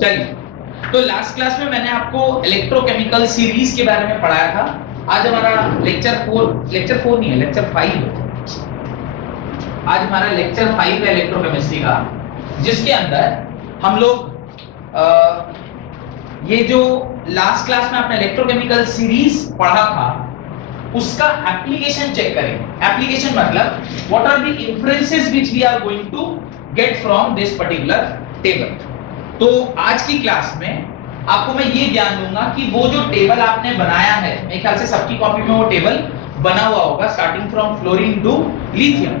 चलिए, तो last class में मैंने आपको इलेक्ट्रोकेमिकल सीरीज के बारे में पढ़ाया था। आज हमारा लेक्चर 4 नहीं है, लेक्चर 5 है। आज हमारा लेक्चर 5 है इलेक्ट्रोकेमिस्ट्री का, जिसके अंदर हम लोग ये जो लास्ट क्लास में आपने इलेक्ट्रोकेमिकल सीरीज पढ़ा था उसका एप्लीकेशन चेक करेंगे। एप्लीकेशन मतलब what are the inferences which we are going to get from this particular table. तो आज की क्लास में आपको मैं ये ज्ञान दूंगा कि वो जो टेबल आपने बनाया है, मेरे ख्याल से सबकी कॉपी में वो टेबल बना हुआ होगा, starting from fluorine to lithium,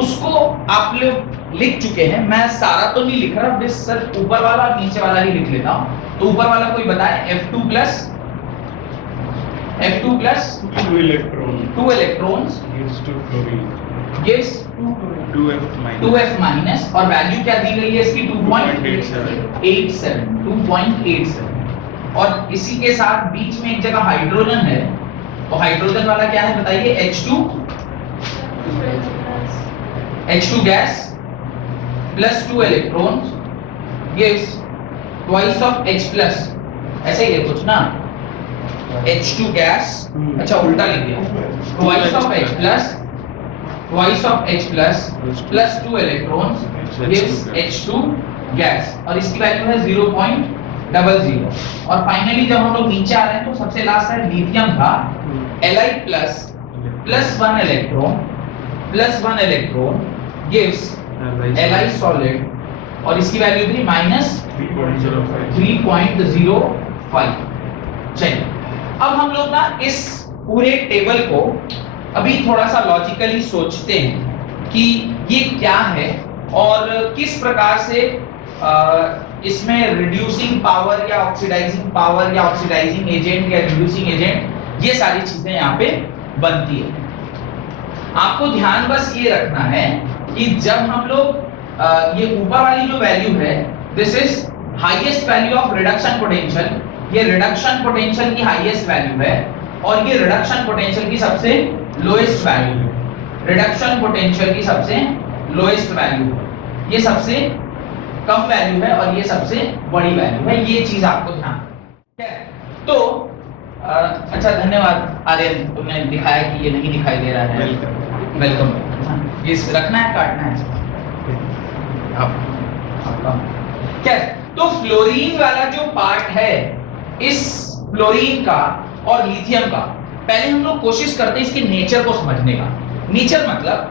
उसको आप लोग लिख चुके हैं। मैं सारा तो नहीं लिख रहा, बस सिर्फ ऊपर वाला और नीचे वाला ही लिख लेता हूं। तो ऊपर वाला कोई बताए, F2 plus 2 electrons gives 2f minus, और वैल्यू क्या दी गई है इसकी 2.87। और इसी के साथ बीच में एक जगह हाइड्रोजन है, तो हाइड्रोजन वाला क्या है बताइए, H2 gas plus 2 electrons gives twice of H plus, ऐसे ही है कुछ ना, H2 गैस, अच्छा उल्टा लिख दिया, twice of H plus 2 electrons gives H2 gas, और इसकी वैल्यू है 0.00। और फाइनली जब हम लोग नीचे आ रहे हैं तो सबसे लास्ट है लिथियम था, Li plus 1 electron gives Li solid, और इसकी वैल्यू थी -3.05। चलिए, अब हम लोग ना इस पूरे टेबल को अभी थोड़ा सा लॉजिकली सोचते हैं कि ये क्या है और किस प्रकार से इसमें रिड्यूसिंग पावर या ऑक्सीडाइजिंग पावर या ऑक्सीडाइजिंग एजेंट या रिड्यूसिंग एजेंट, ये सारी चीजें यहाँ पे बनती है। आपको ध्यान बस ये रखना है कि जब हम लोग ये ऊपर वाली जो वैल्यू है, this is highest value of reduction potential, ये रिडक्शन पोटेंशियल की हाईएस्ट वैल्यू है, और ये रिडक्शन पोटेंशियल की सबसे लोएस्ट वैल्यू है। रिडक्शन पोटेंशियल की सबसे लोएस्ट वैल्यू है, ये सबसे कम वैल्यू है, और ये सबसे बड़ी वैल्यू है। ये चीज आपको ध्यान है। तो अच्छा, धन्यवाद आर्यन, तुमने दिखाया कि ये नहीं दिखाई दे रहा है। वेलकम। ये रखना है, काटना है आपका क्या? तो फ्लोरीन वाला जो पार्ट है, इस फ्लोरीन का और लिथियम का, पहले हम लोग कोशिश करते हैं इसके नेचर को समझने का। नेचर मतलब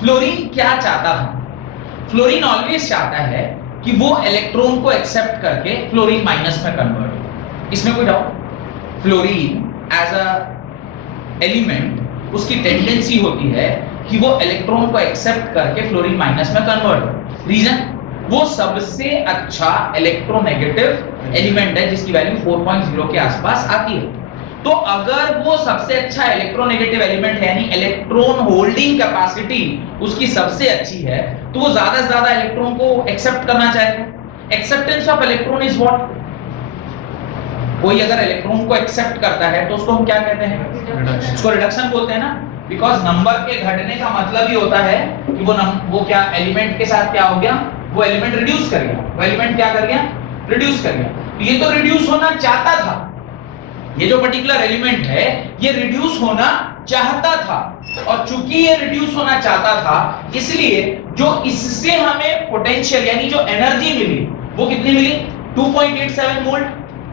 फ्लोरीन क्या चाहता है? फ्लोरीन ऑलवेज चाहता है कि वो इलेक्ट्रॉन को एक्सेप्ट करके फ्लोरीन माइनस में कन्वर्ट हो। इसमें कोई doubt? Fluorine as a element, उसकी टेंडेंसी होती है कि वो इलेक्ट्रॉन को एक्सेप्ट करके फ्लोरीन माइनस में कन्वर्ट हो। रीजन, वो सबसे अच्छा इलेक्ट्रोनेगेटिव एलिमेंट है जिसकी वैल्यू 4.0 के आसपास आती है। तो अगर वो सबसे अच्छा इलेक्ट्रोनेगेटिव एलिमेंट है, यानी इलेक्ट्रॉन होल्डिंग कैपेसिटी उसकी सबसे अच्छी है, तो वो ज्यादा से ज्यादा इलेक्ट्रॉन को एक्सेप्ट करना चाहेगा। Acceptance of electron is what? कोई अगर इलेक्ट्रॉन को एक्सेप्ट करता है तो उसको हम क्या कहते हैं? उसको रिडक्शन बोलते हैं ना, बिकॉज नंबर के घटने का मतलब ही होता है कि वो क्या एलिमेंट के साथ क्या हो गया, वो एलिमेंट रिड्यूस कर गया। वो एलिमेंट क्या कर गया? रिड्यूस कर गया। तो ये तो रिड्यूस होना चाहता था, ये जो पर्टिकुलर एलिमेंट है ये रिड्यूस होना चाहता था, और चूंकि ये रिड्यूस होना चाहता था, इसलिए जो इससे हमें पोटेंशियल यानी जो एनर्जी मिली वो कितनी मिली? 2.87 वोल्ट,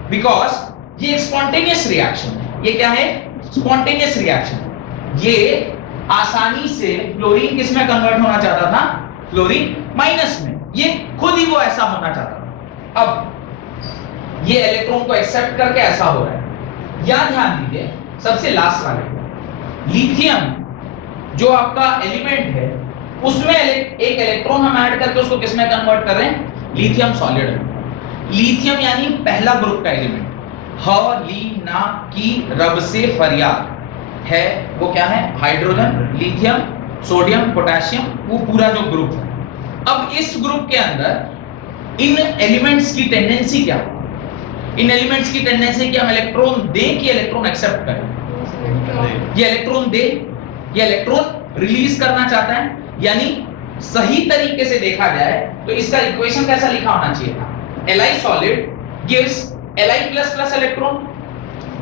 बिकॉज ये एक स्पॉन्टेनियस रिएक्शन है। ये क्या है? Spontaneous reaction. ये आसानी से फ्लोरीन किस में कन्वर्ट होना चाहता था? फ्लोरीन माइनस में। ये खुद ही वो ऐसा होना चाहता था। अब ये इलेक्ट्रॉन को एक्सेप्ट करके ऐसा हो रहा है। यहां ध्यान दीजिए, सबसे लास्ट वाले लिथियम जो आपका एलिमेंट है, उसमें एक इलेक्ट्रॉन हम ऐड करके उसको किस में कन्वर्ट कर रहे हैं? लिथियम सॉलिड में। लिथियम यानी पहला ग्रुप का एलिमेंट, ह ली ना की रब से फरियाद है, वो क्या है? हाइड्रोजन, लिथियम, सोडियम, पोटेशियम, वो पूरा जो ग्रुप है। अब इस ग्रुप के अंदर इन एलिमेंट्स की टेंडेंसी क्या? इन एलिमेंट्स की टेंडेंसी कि हम इलेक्ट्रॉन दें कि इलेक्ट्रॉन एक्सेप्ट करें? ये इलेक्ट्रॉन दे, ये इलेक्ट्रॉन रिलीज करना चाहता है। यानी सही तरीके से देखा जाए तो इसका इक्वेशन कैसा लिखा होना चाहिए था? Li solid gives Li++ electron.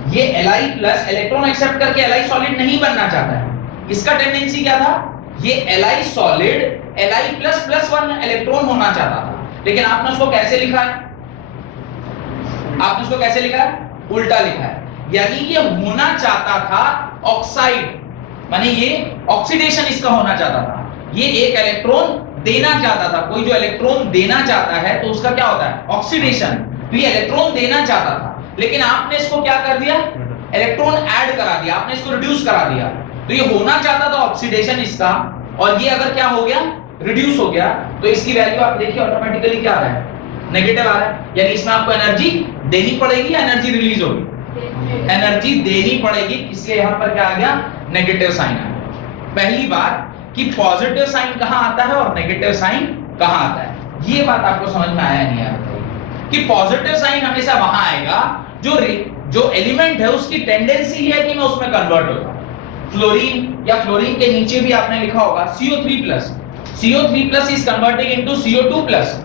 ये Li+ इलेक्ट्रॉन एक्सेप्ट करके Li solid नहीं बनना चाहता है। इसका टेंडेंसी क्या था? ये Li solid Li++1 इलेक्ट्रॉन होना चाहता था, लेकिन आपने उसको कैसे लिखा है? आपने उसको कैसे लिखा है? उल्टा लिखा है। यानी ये होना चाहता था ऑक्साइड, माने ये ऑक्सीडेशन इसका होना चाहता था। ये एक इलेक्ट्रॉन देना चाहता था। कोई जो इलेक्ट्रॉन देना चाहता है तो उसका क्या होता है? ऑक्सीडेशन। तो ये इलेक्ट्रॉन देना चाहता था, लेकिन आपने इसको क्या कर दिया? इलेक्ट्रॉन ऐड करा दिया, आपने इसको रिड्यूस करा दिया। तो ये होना चाहता था ऑक्सीडेशन इसका, और ये अगर क्या हो गया? रिड्यूस हो गया, तो इसकी वैल्यू आप देखिए ऑटोमेटिकली क्या आ रहा है? नेगेटिव आ रहा है। यानी इसमें आपको एनर्जी देनी पड़ेगी या एनर्जी रिलीज होगी? एनर्जी देनी पड़ेगी, इसलिए यहां पर क्या आ गया? नेगेटिव साइन आ गया। पहली बात कि पॉजिटिव साइन कहां आता है और नेगेटिव साइन कहां आता है, ये बात आपको समझ में आया नहीं यार? कि पॉजिटिव साइन हमेशा वहां आएगा जो एलिमेंट है उसकी टेंडेंसी है कि मैं उसमें कन्वर्ट होगा। फ्लोरीन या फ्लोरीन के नीचे भी आपने लिखा होगा CO3+, CO3+ is converting into CO2+।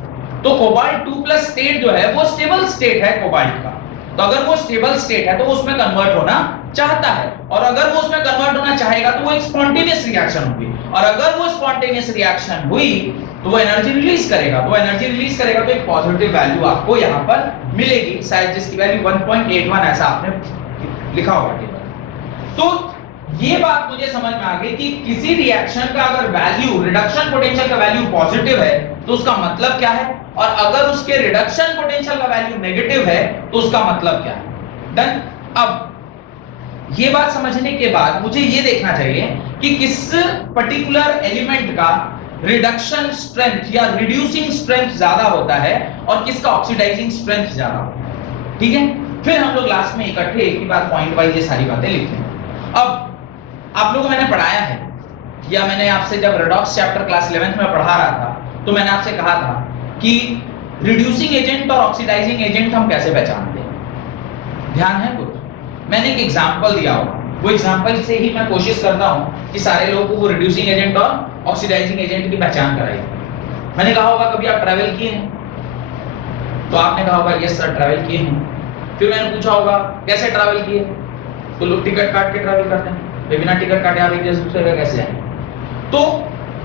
तो कोबाल्ट 2+ स्टेट जो है वो स्टेबल स्टेट है कोबाल्ट का। तो अगर वो स्टेबल स्टेट है तो वो उसमें कन्वर्ट होना चाहता है, और अगर वो उसमें कन्वर्ट होना चाहेगा तो वो एक स्पॉन्टेनियस रिएक्शन होगी, और अगर वो स्पॉन्टेनियस रिएक्शन हुई तो वो एनर्जी रिलीज करेगा। तो एनर्जी रिलीज करेगा तो एक पॉजिटिव वैल्यू आपको यहां पर मिलेगी, शायद जिसकी वैल्यू 1.81 ऐसा आपने लिखा होगा टेबल। तो ये बात मुझे समझ में आ गई कि किसी रिएक्शन का अगर वैल्यू, रिडक्शन पोटेंशियल का वैल्यू पॉजिटिव है तो उसका मतलब क्या है, और अगर उसके रिडक्शन पोटेंशियल का वैल्यू नेगेटिव है तो उसका मतलब क्या है। डन। अब ये बात समझने के बाद मुझे ये देखना चाहिए कि किस पर्टिकुलर एलिमेंट का रिडक्शन स्ट्रेंथ या रिड्यूसिंग स्ट्रेंथ ज्यादा होता है और किसका ऑक्सीडाइजिंग स्ट्रेंथ ज्यादा होता है। ठीक है, फिर हम लोग लास्ट में इकट्ठे एक ही बात पॉइंट वाइज ये सारी बातें लिखते हैं। अब आप लोगों को मैंने पढ़ाया है, या मैंने आपसे जब रेडॉक्स चैप्टर क्लास 11th में पढ़ा रहा था तो मैंने आपसे कहा था कि रिड्यूसिंग एजेंट और ऑक्सीडाइजिंग एजेंट हम कैसे पहचानते हैं। ध्यान है कुछ? मैंने एक एग्जांपल दिया होगा, वो एग्जांपल से ही मैं कोशिश करता हूं कि सारे लोगों को वो रिड्यूसिंग एजेंट और ऑक्सीडाइजिंग एजेंट की पहचान कराई। मैंने कहा होगा कभी आप ट्रैवल किए हैं, तो आपने कहा होगा यस सर ट्रैवल किए हैं। फिर मैंने पूछा होगा कैसे ट्रैवल किए, तो लोग टिकट काट के ट्रैवल करते हैं, बिना टिकट काटे आप एक दूसरे जगह कैसे आए। तो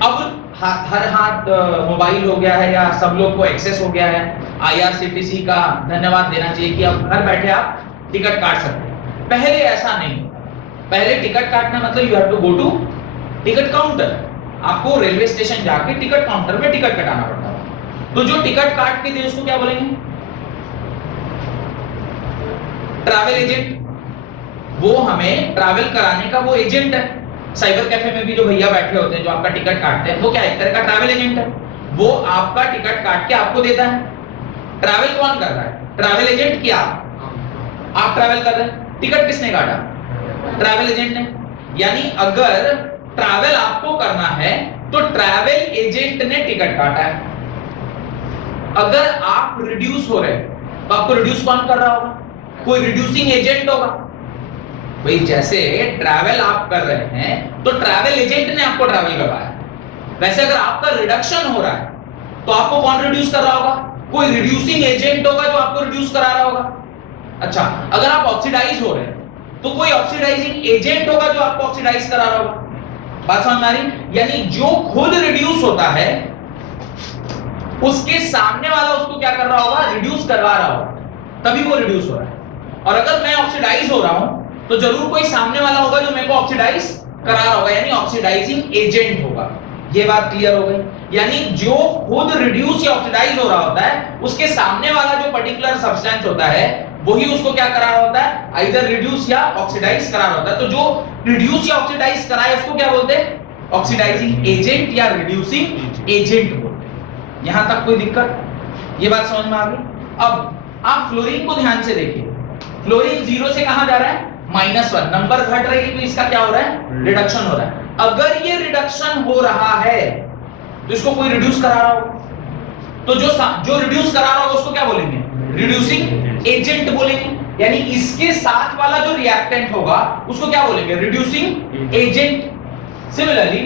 अब हर हाथ मोबाइल हो गया है या सब लोग को एक्सेस हो गया है। IRCTC का धन्यवाद देना चाहिए कि अब घर बैठे आप टिकट काट सकते हैं। पहले ऐसा नहीं होता। पहले टिकट काटना मतलब you have to go to ticket counter, आपको रेलवे स्टेशन जाके टिकट काउंटर में टिकट कटाना पड़ता था। तो जो टिकट काट के दे उसको क्या बोलेंगे? Travel agent. वो हमें ट्रैवल कराने का वो एजेंट है। साइबर कैफे में भी जो भैया बैठे होते हैं जो आपका टिकट काटते हैं, वो क्या एक तरह का ट्रैवल एजेंट है। वो आपका टिकट काट के आपको देता है। ट्रैवल कौन कर रहा है? Travel agent. क्या आप ट्रैवल कर रहे हैं? टिकट किसने काटा? ट्रैवल एजेंट ने। यानी अगर ट्रैवल आपको करना है तो ट्रैवल एजेंट ने टिकट काटा है। अगर आप रिड्यूस हो रहे हैं तो आपको रिड्यूस कौन कर रहा होगा? कोई रिड्यूसिंग एजेंट होगा। भाई जैसे ट्रैवल आप कर रहे हैं तो ट्रैवल एजेंट ने आपको ट्रैवल करवाया, वैसे अगर आपका रिडक्शन हो रहा है तो आपको कौन रिड्यूस कर रहा होगा? कोई रिड्यूसिंग एजेंट होगा जो आपको रिड्यूस करा रहा होगा। अच्छा, अगर आप ऑक्सीडाइज हो रहे हैं तो कोई ऑक्सीडाइजिंग एजेंट होगा जो आपको ऑक्सीडाइज करा रहा होगा। बात समझ में आ रही? यानी जो खुद रिड्यूस होता है उसके सामने वाला उसको क्या कर रहा होगा? रिड्यूस करवा रहा होगा, तभी वो रिड्यूस हो रहा है। और अगर मैं ऑक्सीडाइज हो रहा हूं तो जरूर कोई सामने वाला होगा जो मेरे को ऑक्सीडाइज करा रहा होगा, यानी ऑक्सीडाइजिंग एजेंट होगा। ये बात क्लियर हो गई? यानी जो खुद रिड्यूस या ऑक्सीडाइज हो रहा होता है उसके सामने वाला जो पर्टिकुलर सब्सटेंस होता है वही उसको क्या करा रहा होता है? आइदर रिड्यूस या ऑक्सीडाइज करा रहा होता है। तो जो रिड्यूस या ऑक्सीडाइज कराए उसको क्या बोलते हैं? ऑक्सीडाइजिंग एजेंट या रिड्यूसिंग एजेंट बोलते हैं। यहां तक कोई दिक्कत? ये बात समझ में आ गई? अब आप फ्लोरीन को ध्यान से देखिए। फ्लोरीन 0 से कहां जा रहा है? -1। नंबर घट रही है तो इसका क्या हो रहा है? रिडक्शन हो रहा है। अगर ये रिडक्शन हो रहा है तो इसको कोई रिड्यूस करा रहा होगा, तो जो रिड्यूस करा रहा होगा उसको क्या बोलेंगे? रिड्यूसिंग एजेंट बोलेंगे। यानी इसके साथ वाला जो रिएक्टेंट होगा उसको क्या बोलेंगे? Reducing agent. सिमिलरली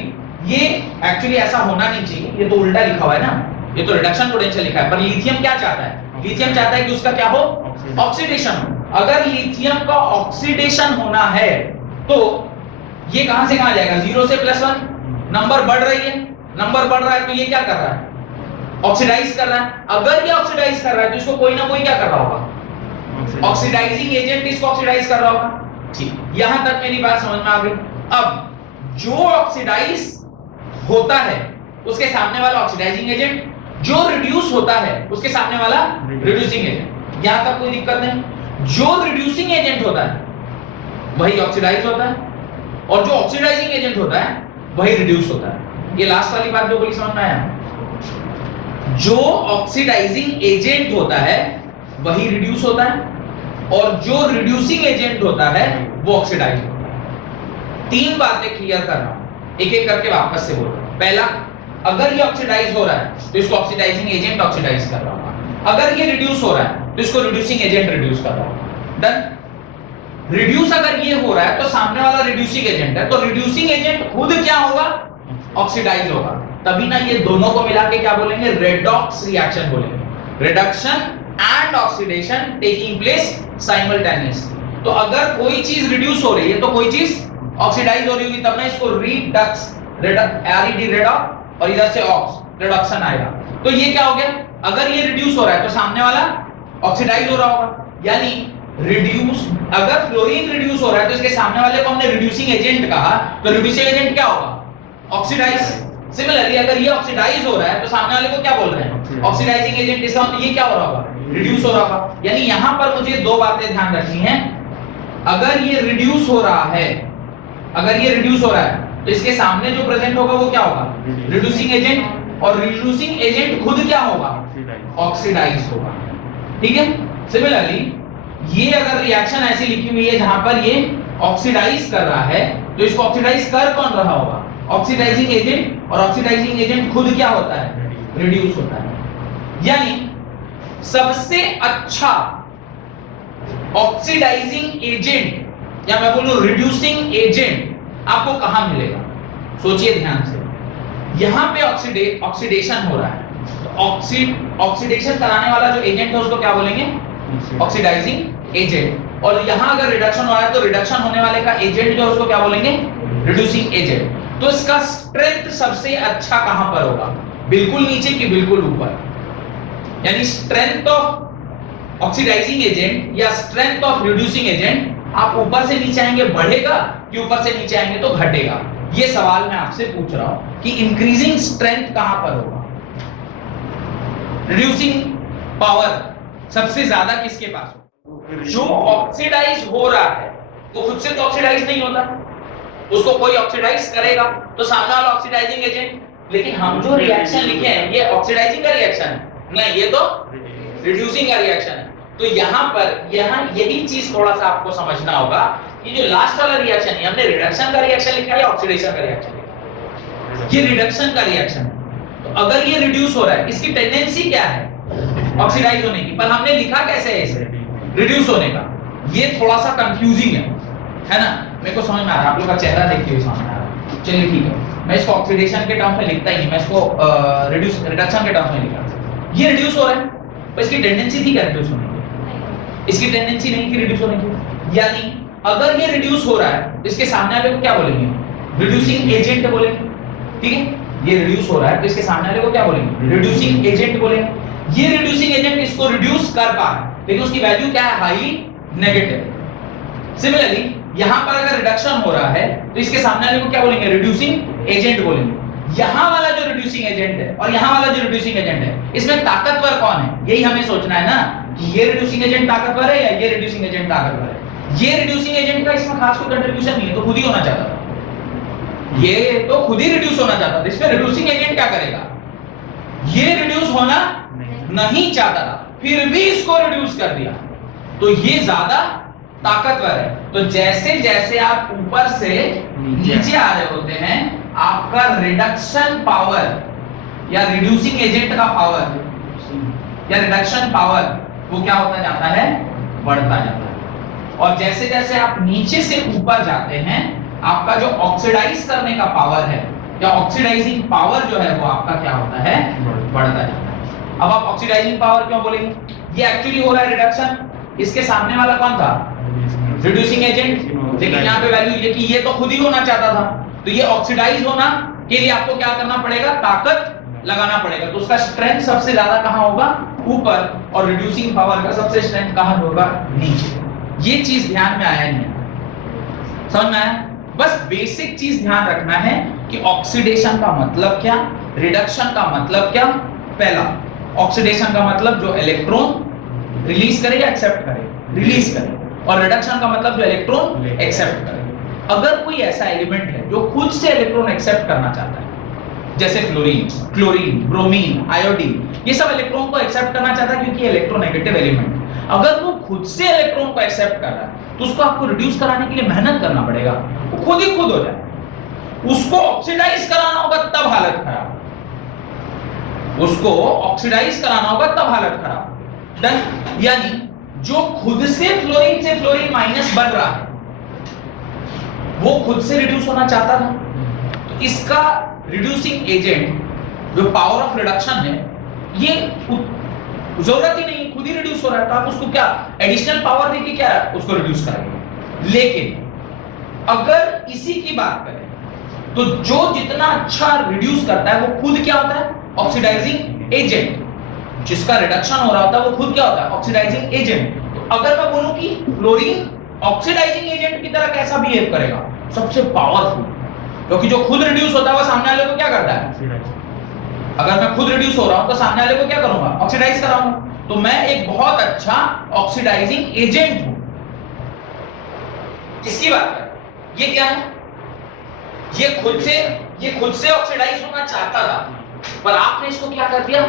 ये एक्चुअली ऐसा होना नहीं चाहिए, ये तो उल्टा लिखा हुआ है ना, ये तो रिडक्शन पोटेंशियल लिखा है, पर लिथियम क्या चाहता है? लिथियम चाहता है कि उसका क्या हो, ऑक्सीडेशन हो। अगर लिथियम का ऑक्सीडेशन होना है तो ये कहां से कहां जाएगा, 0 से +1, नंबर बढ़ रही है, नंबर बढ़ रहा है तो ये क्या कर रहा है, ऑक्सीडाइज कर रहा है। अगर ये ऑक्सीडाइज कर रहा है तो इसको कोई ना कोई क्या कर रहा होगा, ऑक्सीडाइजिंग एजेंट इसको ऑक्सीडाइज कर रहा होगा। ठीक, यहां तक मेरी बात समझ में आ गई। अब जो ऑक्सीडाइज होता है उसके सामने वाला ऑक्सीडाइजिंग एजेंट, जो रिड्यूस होता है उसके सामने वाला रिड्यूसिंग एजेंट। यहां तक कोई दिक्कत नहीं। जो रिड्यूसिंग एजेंट होता है वही ऑक्सीडाइज होता है और जो ऑक्सीडाइजिंग एजेंट होता है वही रिड्यूस होता है। ये लास्ट वाली बात जो बोली समझ में आया, जो ऑक्सीडाइजिंग एजेंट होता है वही रिड्यूस होता है और जो रिड्यूसिंग एजेंट होता है वो ऑक्सीडाइज होता है। तीन बातें क्लियर कर रहा हूं, एक एक करके वापस से बोल रहा हूं। पहला, अगर ये ऑक्सीडाइज हो रहा है तो इसको ऑक्सीडाइजिंग एजेंट ऑक्सीडाइज कर रहा होगा। अगर ये रिड्यूस हो रहा है तो इसको रिड्यूसिंग एजेंट रिड्यूस कर रहा होगा। डन। रिड्यूस अगर ये हो रहा है तो सामने वाला रिड्यूसिंग एजेंट है, तो रिड्यूसिंग एजेंट खुद क्या होगा, ऑक्सीडाइज होगा। तभी ना ये दोनों को मिला के क्या बोलेंगे, रेडॉक्स रिएक्शन बोलेंगे। Reduction and oxidation taking place simultaneously. तो अगर कोई चीज रिड्यूस हो रही है तो कोई चीज ऑक्सीडाइज हो रही होगी, तब ना इसको रिडक्स, रेडॉक्स और इधर से ऑक्स, रिडक्शन आएगा। तो ये क्या हो गया, अगर ये रिड्यूस हो रहा है तो सामने वाला ऑक्सीडाइज हो रहा होगा, यानी रिड्यूस, अगर फ्लोरीन रिड्यूस हो रहा है तो इसके सामने वाले को हमने रिड्यूसिंग एजेंट कहा, तो रिड्यूसिंग एजेंट क्या होगा, ऑक्सीडाइज। सिमिलरली अगर ये ऑक्सीडाइज हो रहा है तो सामने वाले को क्या बोल रहे हैं, ऑक्सीडाइजिंग एजेंट। इसका मतलब ये क्या हो रहा होगा, रिड्यूस हो रहा होगा। यानी यहां पर मुझे दो बातें ध्यान रखनी है। अगर ये रिड्यूस हो रहा है, अगर ये रिड्यूस हो रहा है तो इसके सामने जो प्रेजेंट होगा वो क्या होगा, रिड्यूसिंग एजेंट, और रिड्यूसिंग एजेंट खुद क्या होगा, ऑक्सीडाइज होगा। ठीक है। सिमिलरली ये अगर रिएक्शन ऐसी लिखी हुई है जहां पर ये ऑक्सीडाइज कर रहा है, तो इसको ऑक्सीडाइज कर कौन रहा होगा, ऑक्सीडाइजिंग एजेंट, और ऑक्सीडाइजिंग एजेंट खुद क्या होता है, रिड्यूस होता है। यानी सबसे अच्छा ऑक्सीडाइजिंग एजेंट या मैं बोलूं रिड्यूसिंग एजेंट आपको कहां मिलेगा, सोचिए ध्यान से। यहां पे ऑक्सीडेशन हो रहा है, तो ऑक्सीडेशन कराने वाला जो एजेंट है उसको क्या बोलेंगे, ऑक्सीडाइजिंग एजेंट। और यहां अगर रिडक्शन हो रहा है तो रिडक्शन होने वाले का एजेंट जो है उसको क्या बोलेंगे, रिड्यूसिंग एजेंट। तो इसका स्ट्रेंथ सबसे अच्छा कहां पर होगा, बिल्कुल नीचे कि बिल्कुल ऊपर। यानी स्ट्रेंथ ऑफ ऑक्सीडाइजिंग एजेंट या स्ट्रेंथ ऑफ रिड्यूसिंग एजेंट, आप ऊपर से नीचे आएंगे बढ़ेगा कि ऊपर से नीचे आएंगे तो घटेगा। ये सवाल मैं आपसे पूछ रहा हूं कि इंक्रीजिंग स्ट्रेंथ कहां पर होगा, रिड्यूसिंग पावर सबसे ज्यादा किसके पास होगा, जो ऑक्सीडाइज हो रहा है वो खुद से तो ऑक्सीडाइज नहीं होता, उसको कोई ऑक्सीडाइज करेगा तो सामने वाला ऑक्सीडाइजिंग एजेंट। लेकिन हम जो रिएक्शन लिखे हैं ये ऑक्सीडाइजिंग का रिएक्शन है, नहीं ये तो रिड्यूसिंग का रिएक्शन है। तो यहाँ यही चीज थोड़ा सा आपको समझना होगा कि जो लास्ट वाला रिएक्शन है, हमने रिडक्शन का रिएक्शन लिखा है या ऑक्सीडेशन का रिएक्शन लिखा है, ये रिडक्शन का रिएक्शन है। तो अगर ये रिड्यूस हो रहा है, इसकी टेंडेंसी क्या है, ऑक्सीडाइज होने की, पर हमने लिखा कैसे है इसे, रिड्यूस होने का। ये थोड़ा सा कंफ्यूजिंग है ना, मेरे को समझ में आ रहा है, आप लोग का चेहरा देखते हुए समझ में आ रहा है। चलिए ठीक है, मैं इसको ऑक्सीडेशन के टर्म में लिखता ही नहीं, मैं इसको रिडक्शन के टर्म में लिखा। ये रिड्यूस हो रहा है, पर इसकी टेंडेंसी थी क्या रिड्यूस होने की, इसकी टेंडेंसी नहीं थी रिड्यूस होने की। यानी अगर ये रिड्यूस हो रहा है तो इसके सामने वाले को क्या बोलेंगे, रिड्यूसिंग एजेंट बोलेंगे। ठीक है, ये रिड्यूस हो रहा है तो इसके सामने वाले को क्या बोलेंगे, रिड्यूसिंग एजेंट बोलेंगे। ये रिड्यूसिंग एजेंट इसको रिड्यूस कर पा रहा है लेकिन उसकी वैल्यू क्या है, हाईली नेगेटिव। सिमिलरली यहां पर अगर रिडक्शन हो रहा है तो इसके सामने वाले को क्या बोलेंगे, रिड्यूसिंग एजेंट बोलेंगे। यहां वाला जो रिड्यूसिंग एजेंट है और यहां वाला जो रिड्यूसिंग एजेंट है, इसमें ताकतवर कौन है, यही हमें सोचना है ना, कि ये रिड्यूसिंग एजेंट ताकतवर है या ये रिड्यूसिंग एजेंट ताकतवर है। ये रिड्यूसिंग एजेंट का इसमें खास कोई कंट्रीब्यूशन नहीं है, तो खुद ही होना चाहता था, ये तो खुद ही रिड्यूस होना चाहता था। इसमें रिड्यूसिंग एजेंट क्या करेगा, ये रिड्यूस होना नहीं चाहता था, फिर भी इसको रिड्यूस कर दिया, तो ये ज्यादा ताकतवर है। तो जैसे जैसे आप ऊपर से नीचे आ रहे होते हैं, आपका रिडक्शन पावर या रिड्यूसिंग एजेंट का पावर या रिडक्शन पावर वो क्या होता जाता है, बढ़ता जाता है। और जैसे जैसे आप नीचे से ऊपर जाते हैं, आपका जो ऑक्सीडाइज करने का पावर है या ऑक्सीडाइजिंग पावर जो है वो आपका क्या होता है, बढ़ता जाता है। अब आप ऑक्सीडाइजिंग पावर क्यों बोलेंगे, ये एक्चुअली हो रहा है रिडक्शन, इसके सामने वाला कौन था, रिड्यूसिंग एजेंट, लेकिन यहाँ पे वैल्यू ये कि ये तो खुद ही होना चाहता था, तो ये ऑक्सीडाइज होना के लिए आपको क्या करना पड़ेगा, ताकत लगाना पड़ेगा, तो उसका स्ट्रेंथ सबसे ज्यादा कहां होगा, ऊपर, और रिड्यूसिंग पावर का सबसे स्ट्रेंथ कहां होगा, नीचे। ये चीज ध्यान में आया नहीं, समझ में आया? बस बेसिक चीज ध्यान रखना है कि ऑक्सीडेशन का मतलब क्या, रिडक्शन का मतलब क्या। पहला, ऑक्सीडेशन का मतलब जो इलेक्ट्रॉन रिलीज करे या एक्सेप्ट करे, रिलीज करे, और रिडक्शन का मतलब जो इलेक्ट्रॉन एक्सेप्ट करे। अगर कोई ऐसा एलिमेंट है जो खुद से इलेक्ट्रॉन एक्सेप्ट करना चाहता है, जैसे फ्लोरीन, क्लोरीन, ब्रोमीन, आयोडीन, ये सब इलेक्ट्रॉन को एक्सेप्ट करना चाहता है क्योंकि इलेक्ट्रोनेगेटिव एलिमेंट। अगर वो खुद से इलेक्ट्रॉन को एक्सेप्ट कर रहा है तो उसको आपको रिड्यूस कराने के लिए मेहनत करना पड़ेगा, वो खुद ही खुद हो जाए। उसको ऑक्सीडाइज कराना होगा तब हालत खराब, उसको ऑक्सीडाइज कराना होगा तब हालत खराब। डन? यानी जो खुद से फ्लोरीन माइनस बन रहा है वो खुद से रिड्यूस होना चाहता था, तो इसका रिड्यूसिंग एजेंट जो पावर ऑफ रिडक्शन है, ये जरूरत ही नहीं, खुद ही रिड्यूस हो रहा है, तो आप उसको क्या एडिशनल पावर देके क्या उसको रिड्यूस करेंगे। लेकिन अगर इसी की बात करें तो जो जितना अच्छा रिड्यूस करता है वो खुद क्या होता है, ऑक्सीडाइजिंग एजेंट। जिसका रिडक्शन हो रहा होता है वो खुद क्या होता है, ऑक्सीडाइजिंग एजेंट। तो अगर मैं बोलूं कि फ्लोरीन ऑक्सीडाइजिंग एजेंट की तरह कैसा बिहेव करेगा, सबसे पावरफुल, क्योंकि जो खुद रिड्यूस होता है वो सामने वाले को क्या करता है, अगर मैं खुद रिड्यूस हो रहा हूं तो सामने वाले को क्या करूंगा, ऑक्सीडाइज कराऊंगा, तो मैं एक बहुत अच्छा ऑक्सीडाइजिंग एजेंट हूं। इसकी बात करें, ये क्या है, ये खुद से ऑक्सीडाइज होना चाहता था, पर आपने इसको क्या कर दिया,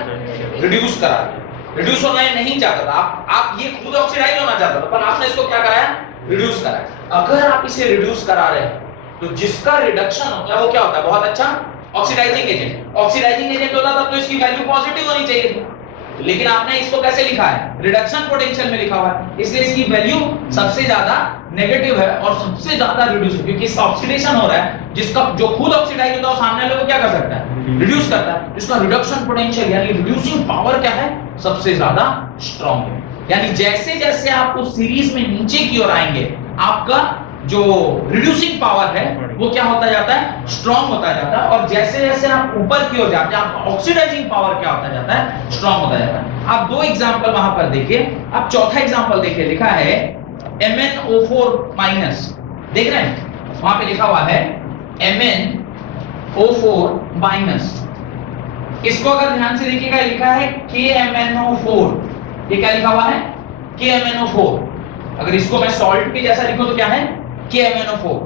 रिड्यूस करा दिया। रिड्यूस होना ये नहीं चाहता था, आप ये खुद ऑक्सीडाइज होना चाहता था, पर आपने इसको क्या कराया, रिड्यूस कराया। अगर आप इसे रिड्यूस करा रहे हैं तो जिसका रिडक्शन होता है वो क्या होता है, बहुत अच्छा ऑक्सीडाइजिंग एजेंट। ऑक्सीडाइजिंग एजेंट होता था तो इसकी वैल्यू पॉजिटिव होनी चाहिए थी, लेकिन आपने इसको कैसे लिखा है, रिडक्शन पोटेंशियल में लिखा हुआ है, इसलिए इसकी वैल्यू सबसे ज्यादा नेगेटिव है और सबसे ज्यादा रिड्यूस है, क्योंकि इसका ऑक्सीडेशन हो रहा है। जिसका जो खुद ऑक्सीडाइज होता है वो सामने वाले को क्या कर सकता है, रिड्यूस करता है। इसका रिडक्शन पोटेंशियल यानी रिड्यूसिंग पावर क्या है, सबसे ज्यादा स्ट्रांग है। यानी जैसे जैसे आप उस सीरीज में नीचे की ओर आएंगे, आपका जो रिड्यूसिंग पावर है वो क्या होता जाता है, स्ट्रांग होता जाता है, और जैसे जैसे आप ऊपर की ओर जाते हैं आपका ऑक्सीडाइजिंग पावर क्या होता जाता है, स्ट्रांग होता जाता है। आप दो एग्जांपल वहां पर देखिए, आप चौथा एग्जांपल देखिए, लिखा है MnO4-, देख रहे हैं वहां पे लिखा हुआ है MnO4-। इसको अगर ध्यान से देखिएगा, लिखा है KMnO4, ये क्या लिखा हुआ है, KMnO4। अगर इसको मैं सॉल्ट के जैसा लिखूं तो क्या है, KMnO4,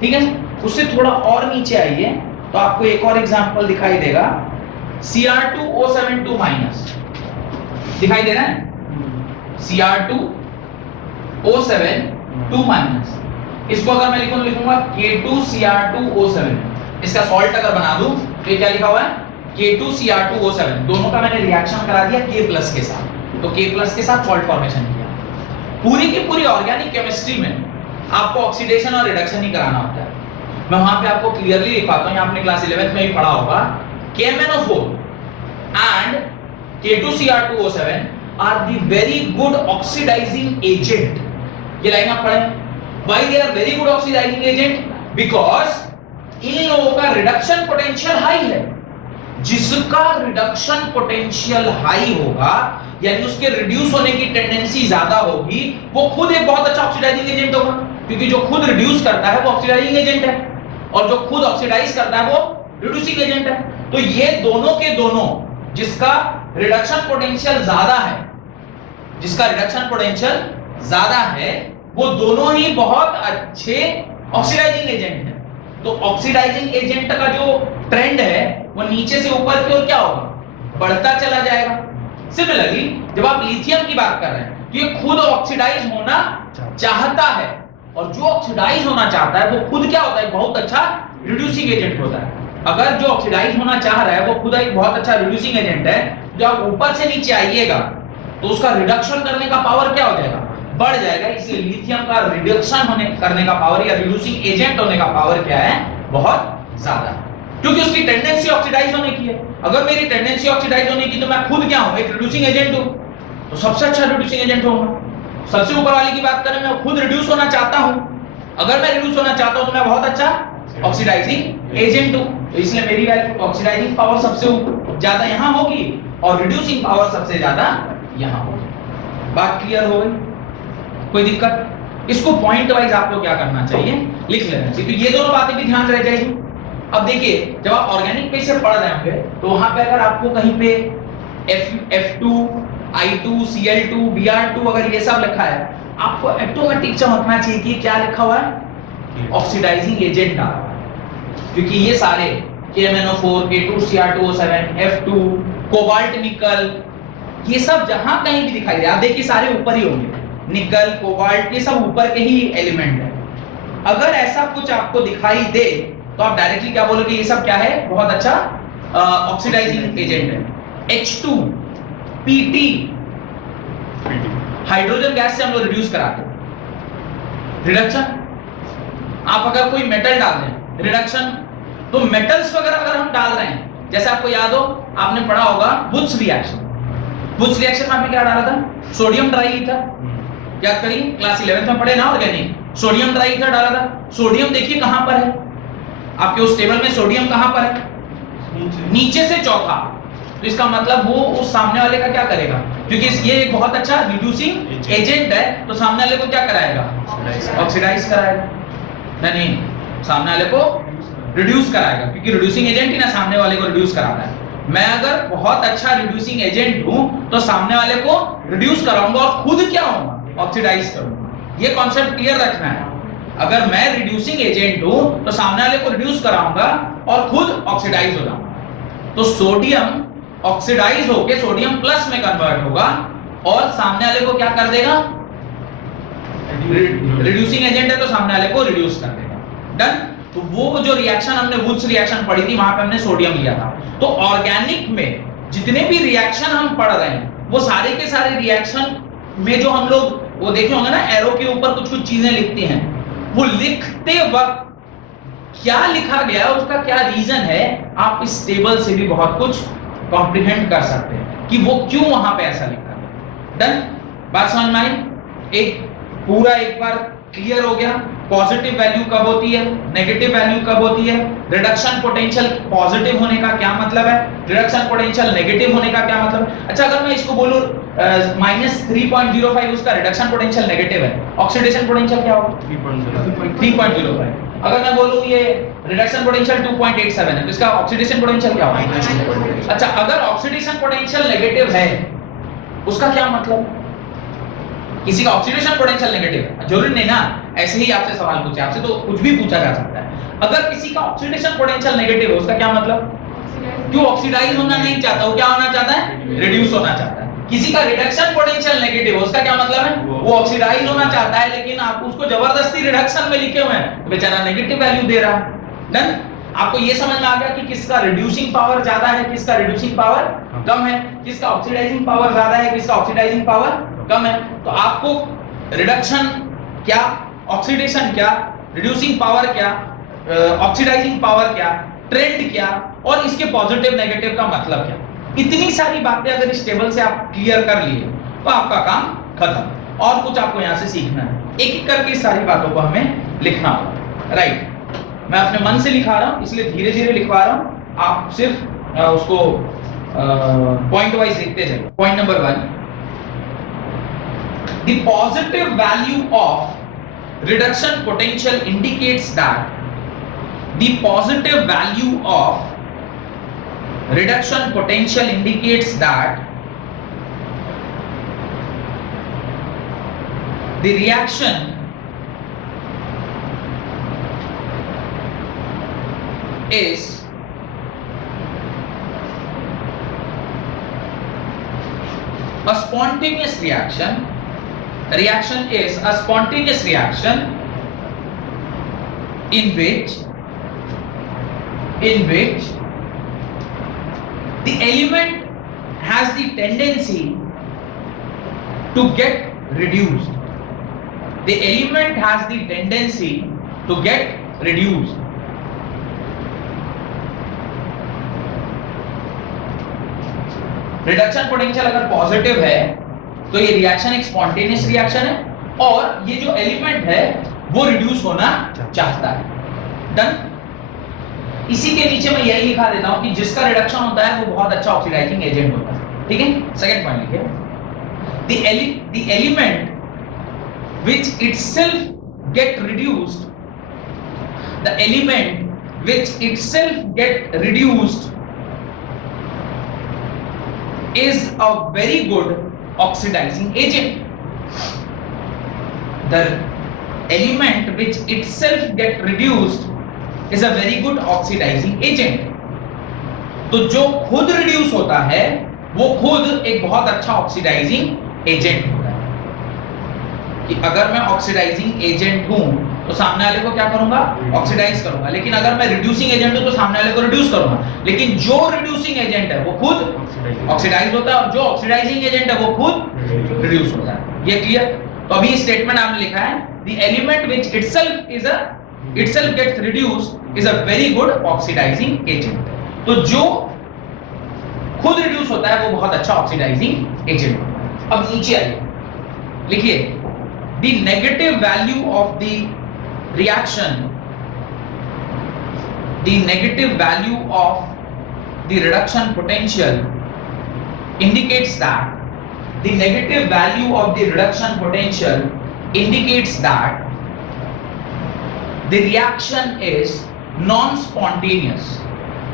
ठीक है। उससे थोड़ा और नीचे आइए तो आपको एक और एग्जांपल दिखाई देगा, Cr2O72-, दिखाई दे रहा है, Cr2O72-। इसको अगर मैं लिखूंगा K2Cr2O7, इसका सॉल्ट अगर बना दूं तो ये क्या लिखा हुआ है, K2Cr2O7। दोनों का मैंने रिएक्शन करा दिया K+ के साथ, तो K+ के साथ सॉल्ट फॉर्मेशन किया। पूरी की पूरी ऑर्गेनिक केमिस्ट्री में आपको ऑक्सीडेशन और रिडक्शन ही कराना होता है। मैं वहां पे आपको क्लियरली लिखवाता हूं, आपने क्लास 11th में भी पढ़ा होगा, KMnO4 and K2Cr2O7 are the very good oxidizing agent। ये लाइन आप पढ़ें, why they are very good oxidizing agent, because इन लोगों का रिडक्शन पोटेंशियल हाई है। जिसका रिडक्शन पोटेंशियल हाई होगा यानी उसके रिड्यूस होने की टेंडेंसी ज्यादा होगी, वो खुद एक बहुत अच्छा ऑक्सीडाइजिंग एजेंट होगा, क्योंकि जो खुद रिड्यूस करता है वो ऑक्सीडाइजिंग एजेंट है, और जो खुद ऑक्सीडाइज करता है वो रिड्यूसिंग एजेंट है। तो ये दोनों के दोनों, जिसका रिडक्शन पोटेंशियल ज्यादा है, जिसका रिडक्शन पोटेंशियल ज्यादा है, वो दोनों ही बहुत अच्छे ऑक्सीडाइजिंग एजेंट हैं। तो ऑक्सीडाइजिंग एजेंट का जो ट्रेंड है वो नीचे से ऊपर की ओर क्या होगा, बढ़ता चला जाएगा। सिमिलरली जब आप लिथियम की बात कर रहे हैं तो ये खुद ऑक्सीडाइज होना चाहता है, और जो ऑक्सीडाइज होना चाहता है वो खुद क्या होता है, बहुत अच्छा रिड्यूसिंग एजेंट होता है। अगर जो ऑक्सीडाइज होना चाह रहा है वो खुद एक बहुत अच्छा रिड्यूसिंग एजेंट है, जब आप ऊपर से नीचे आइएगा तो उसका रिडक्शन करने का पावर क्या हो जाएगा, बढ़ जाएगा। इसलिए लिथियम का रिडक्शन करने का पावर या रिड्यूसिंग एजेंट होने का पावर क्या है, बहुत ज्यादा है, क्योंकि उसकी टेंडेंसी ऑक्सीडाइज होने की है। अगर मेरी टेंडेंसी ऑक्सीडाइज होने की तो मैं खुद क्या हूं, एक रिड्यूसिंग एजेंट हूं। तो सबसे अच्छा रिड्यूसिंग एजेंट होगा। सबसे ऊपर वाले की बात करें, मैं खुद रिड्यूस होना चाहता हूं, अगर मैं रिड्यूस होना चाहता हूं तो मैं बहुत अच्छा ऑक्सीडाइजिंग एजेंट हूं, तो इसलिए मेरी वैल्यू ऑक्सीडाइजिंग पावर सबसे ज्यादा यहां होगी और रिड्यूसिंग पावर सबसे ज्यादा यहां होगी। बात क्लियर हो गई? कोई दिक्कत? इसको पॉइंट वाइज आपको क्या करना चाहिए, लिख लेना चाहिए। तो ये दोनों बातें भी ध्यान रह जाएगी। अब देखिए, जब आप ऑर्गेनिक पे से पढ़ रहे होंगे तो वहां पे अगर आपको कहीं पे F2, I2, Cl2, Br2 अगर ये सब लिखा है, आपको ऑटोमेटिक चमकना चाहिए कि क्या लिखा हुआ है, ऑक्सीडाइजिंग एजेंट डाला हुआ है, क्योंकि ये सारे KMnO4, K2Cr2O7, F2, cobalt nickel, ये सब जहां कहीं भी दिखाई दे, आप देखिए सारे ऊपर ही होंगे, निकल कोबाल्ट ये सब ऊपर के ही एलिमेंट है। अगर ऐसा कुछ आपको दिखाई दे तो आप डायरेक्टली क्या बोलोगे, ये सब क्या है, बहुत अच्छा ऑक्सीडाइजिंग एजेंट है। H2, PT, हाइड्रोजन गैस से हम लोग रिड्यूस कराते हैं, रिडक्शन। आप अगर कोई मेटल डाल दें, रिडक्शन। तो मेटल्स वगैरह अगर हम डाल रहे हैं, जैसे आपको याद हो, आपने पढ़ा होगा वुड्स रिएक्शन। वुड्स रिएक्शन में आपने क्या डाला था, सोडियम ट्राई ईथर, याद करिए क्लास 11th में पढ़े ना ऑर्गेनिक, सोडियम ट्राई ईथर डाला था। सोडियम देखिए कहां पर है आपके उस टेबल में, सोडियम कहां पर है, नीचे से चौथा। तो इसका मतलब वो उस सामने वाले का क्या करेगा, क्योंकि ये एक बहुत अच्छा रिड्यूसिंग एजेंट है, तो सामने वाले को क्या कराएगा, ऑक्सीडाइज कराएगा, नहीं सामने वाले को रिड्यूस कराएगा, क्योंकि रिड्यूसिंग एजेंट ही ना सामने वाले को रिड्यूस कराता है। मैं अगर बहुत अच्छा रिड्यूसिंग एजेंट हूं तो सामने वाले को रिड्यूस कराऊंगा और खुद क्या होगा, ऑक्सीडाइज करूंगा। ये कॉन्सेप्ट क्लियर रखना है। अगर मैं रिड्यूसिंग एजेंट हूं तो सामने वाले को रिड्यूस कराऊंगा और खुद ऑक्सीडाइज हो जाऊंगा। तो सोडियम ऑक्सीडाइज होके सोडियम प्लस में कन्वर्ट होगा और सामने वाले को क्या कर देगा, रिड्यूसिंग एजेंट है तो सामने वाले को रिड्यूस कर देगा। डन। तो वो जो रिएक्शन हमने वुड्स रिएक्शन पढ़ी थी, वहां पे हमने सोडियम लिया था। तो ऑर्गेनिक में जितने भी रिएक्शन हम पढ़ रहे हैं, वो सारे के सारे रिएक्शन में जो हम लोग वो देखे होंगे ना, एरो के ऊपर कुछ कुछ चीजें लिखते हैं, वो लिखते वक्त क्या लिखा गया है, उसका क्या रीजन है, आप इस टेबल से भी बहुत कुछ कॉम्प्रिहेंड कर सकते हैं कि वो क्यों वहां पे ऐसा लिखा है। डन। बात समझ में आई? एक पूरा एक बार क्लियर हो गया, पॉजिटिव वैल्यू कब होती है, नेगेटिव वैल्यू कब होती है, रिडक्शन पोटेंशियल पॉजिटिव होने का क्या मतलब है, रिडक्शन पोटेंशियल नेगेटिव होने का क्या मतलब है। अच्छा, अगर मैं इसको बोलूं -3.05 उसका रिडक्शन पोटेंशियल नेगेटिव है, ऑक्सीडेशन पोटेंशियल क्या होगा, 3.05। अगर मैं बोलूं ये रिडक्शन पोटेंशियल 2.87 है, तो इसका ऑक्सीडेशन पोटेंशियल क्या होगा। अच्छा, अगर ऑक्सीडेशन पोटेंशियल नेगेटिव है, उसका क्या मतलब, किसी का ऑक्सीडेशन पोटेंशियल नेगेटिव है, जरूरी नहीं ना ऐसे ही आपसे सवाल पूछे, आपसे तो कुछ भी पूछा जा सकता है। अगर किसी का ऑक्सीडेशन पोटेंशियल नेगेटिव है, उसका क्या मतलब, क्यों ऑक्सीडाइज होना नहीं चाहता, वो क्या होना चाहता है, रिड्यूस होना चाहता है। किसी का रिडक्शन पोटेंशियल नेगेटिव है, उसका क्या मतलब है, वो ऑक्सीडाइज होना चाहता है, लेकिन आप उसको जबरदस्ती रिडक्शन में लिखे हुए हैं, तो बेचारा नेगेटिव वैल्यू दे रहा है। डन। आपको ये समझ में आ गया कि किसका रिड्यूसिंग पावर ज्यादा है, किसका रिड्यूसिंग पावर कम है, किसका ऑक्सीडाइजिंग पावर ज्यादा है, किसका ऑक्सीडाइजिंग पावर कम है। तो आपको रिडक्शन क्या, ऑक्सीडेशन क्या, रिड्यूसिंग पावर क्या, ऑक्सीडाइजिंग पावर क्या, ट्रेंड क्या, और इसके पॉजिटिव नेगेटिव का मतलब क्या, इतनी सारी बातें अगर इस टेबल से आप क्लियर कर लिए तो आपका काम खत्म। और कुछ आपको यहां से सीखना है, एक एक करके इस सारी बातों को हमें लिखना होगा। राइट। मैं अपने मन से लिखा रहा हूं, इसलिए धीरे धीरे लिखवा रहा हूं, आप सिर्फ उसको पॉइंट वाइज लिखते जाइए। Point number 1, the positive value of reduction potential indicates that the positive value of reduction potential indicates that the reaction is a spontaneous reaction. The reaction is a spontaneous reaction in which the element has the tendency to get reduced. The element has the tendency to get reduced. Reduction potential अगर positive है तो ये reaction एक spontaneous reaction है और ये जो element है वो रिड्यूस होना चाहता है। डन। इसी के नीचे मैं यही लिखा देता हूं कि जिसका रिडक्शन होता है वो बहुत अच्छा ऑक्सीडाइजिंग एजेंट होता है। ठीक है, सेकंड पॉइंट लिखिए, the element which itself get reduced, the element which itself get reduced is a very good oxidizing agent. The element which itself get reduced is a very good oxidizing agent. तो जो खुद reduce होता है वो खुद एक बहुत अच्छा ऑक्सीडाइजिंग एजेंट होता है। कि अगर मैं ऑक्सीडाइजिंग एजेंट हूं तो सामने वाले को क्या करूंगा, ऑक्सीडाइज करूंगा, लेकिन अगर मैं रिड्यूसिंग एजेंट हूं तो सामने वाले को रिड्यूस करूंगा, लेकिन जो रिड्यूसिंग एजेंट है वो खुद ऑक्सीडाइज होता है और जो ऑक्सीडाइजिंग एजेंट है वो खुद रिड्यूस होता है। ये क्लियर? तो अभी स्टेटमेंट आपने लिखा है, the element which itself gets reduced is a very good oxidizing agent. तो जो खुद रिड्यूस होता है वो बहुत अच्छा ऑक्सीडाइजिंग एजेंट होता है। अब नीचे आइए, लिखिए the negative value of the reaction, the negative value of the reduction potential indicates that the negative value of the reduction potential indicates that the reaction is non-spontaneous.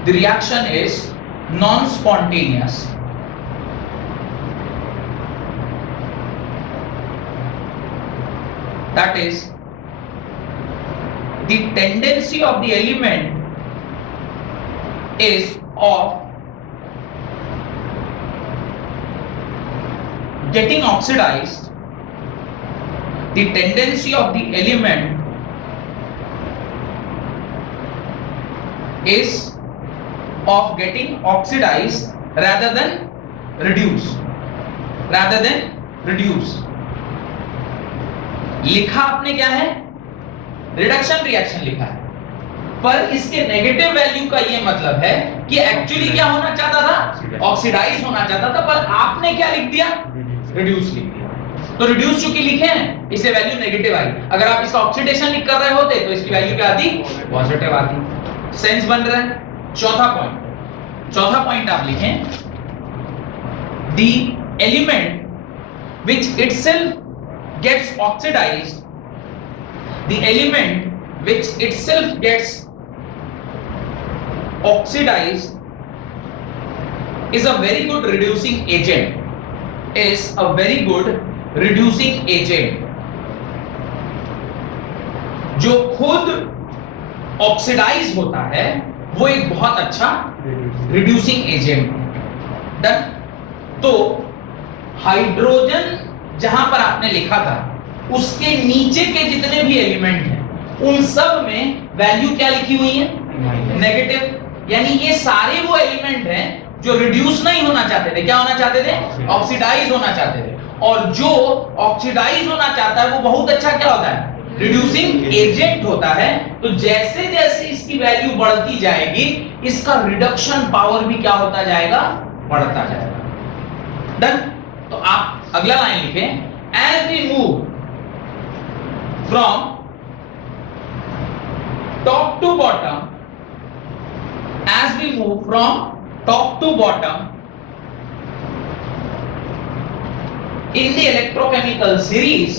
The reaction is non-spontaneous. That is, the tendency of the element is of getting oxidized. The tendency of the element is of getting oxidized rather than reduce. लिखा आपने क्या है, reduction reaction लिखा है, पर इसके negative value का ये मतलब है कि एक्चुअली क्या होना चाहता था, ऑक्सीडाइज होना चाहता था, पर आपने क्या लिख दिया, रिड्यूस लिख दिया। तो रिड्यूस चूंकि लिखे हैं इससे वैल्यू नेगेटिव आई, अगर आप इसका ऑक्सीडेशन लिख कर रहे होते तो इसकी वैल्यू क्या आती, पॉजिटिव आती। सेंस बन रहा है। चौथा पॉइंट आप लिखें, the element which itself gets oxidized, the element which itself gets oxidized is a very good reducing agent. जो खुद ऑक्सीडाइज होता है वो एक बहुत अच्छा रिड्यूसिंग एजेंट है। डन। तो हाइड्रोजन जहां पर आपने लिखा था उसके नीचे के जितने भी एलिमेंट हैं उन सब में वैल्यू क्या लिखी हुई है, नेगेटिव। यानी ये सारे वो एलिमेंट हैं जो रिड्यूस नहीं होना चाहते थे, क्या होना चाहते थे, ऑक्सीडाइज होना चाहते थे, और जो ऑक्सीडाइज होना चाहता है वो बहुत अच्छा क्या होता है, रिड्यूसिंग एजेंट होता है। तो जैसे जैसे इसकी वैल्यू बढ़ती जाएगी इसका रिडक्शन पावर भी क्या होता जाएगा, बढ़ता जाएगा। डन। तो आप अगला लाइन लिखें, as we move from top to bottom, in the electrochemical series,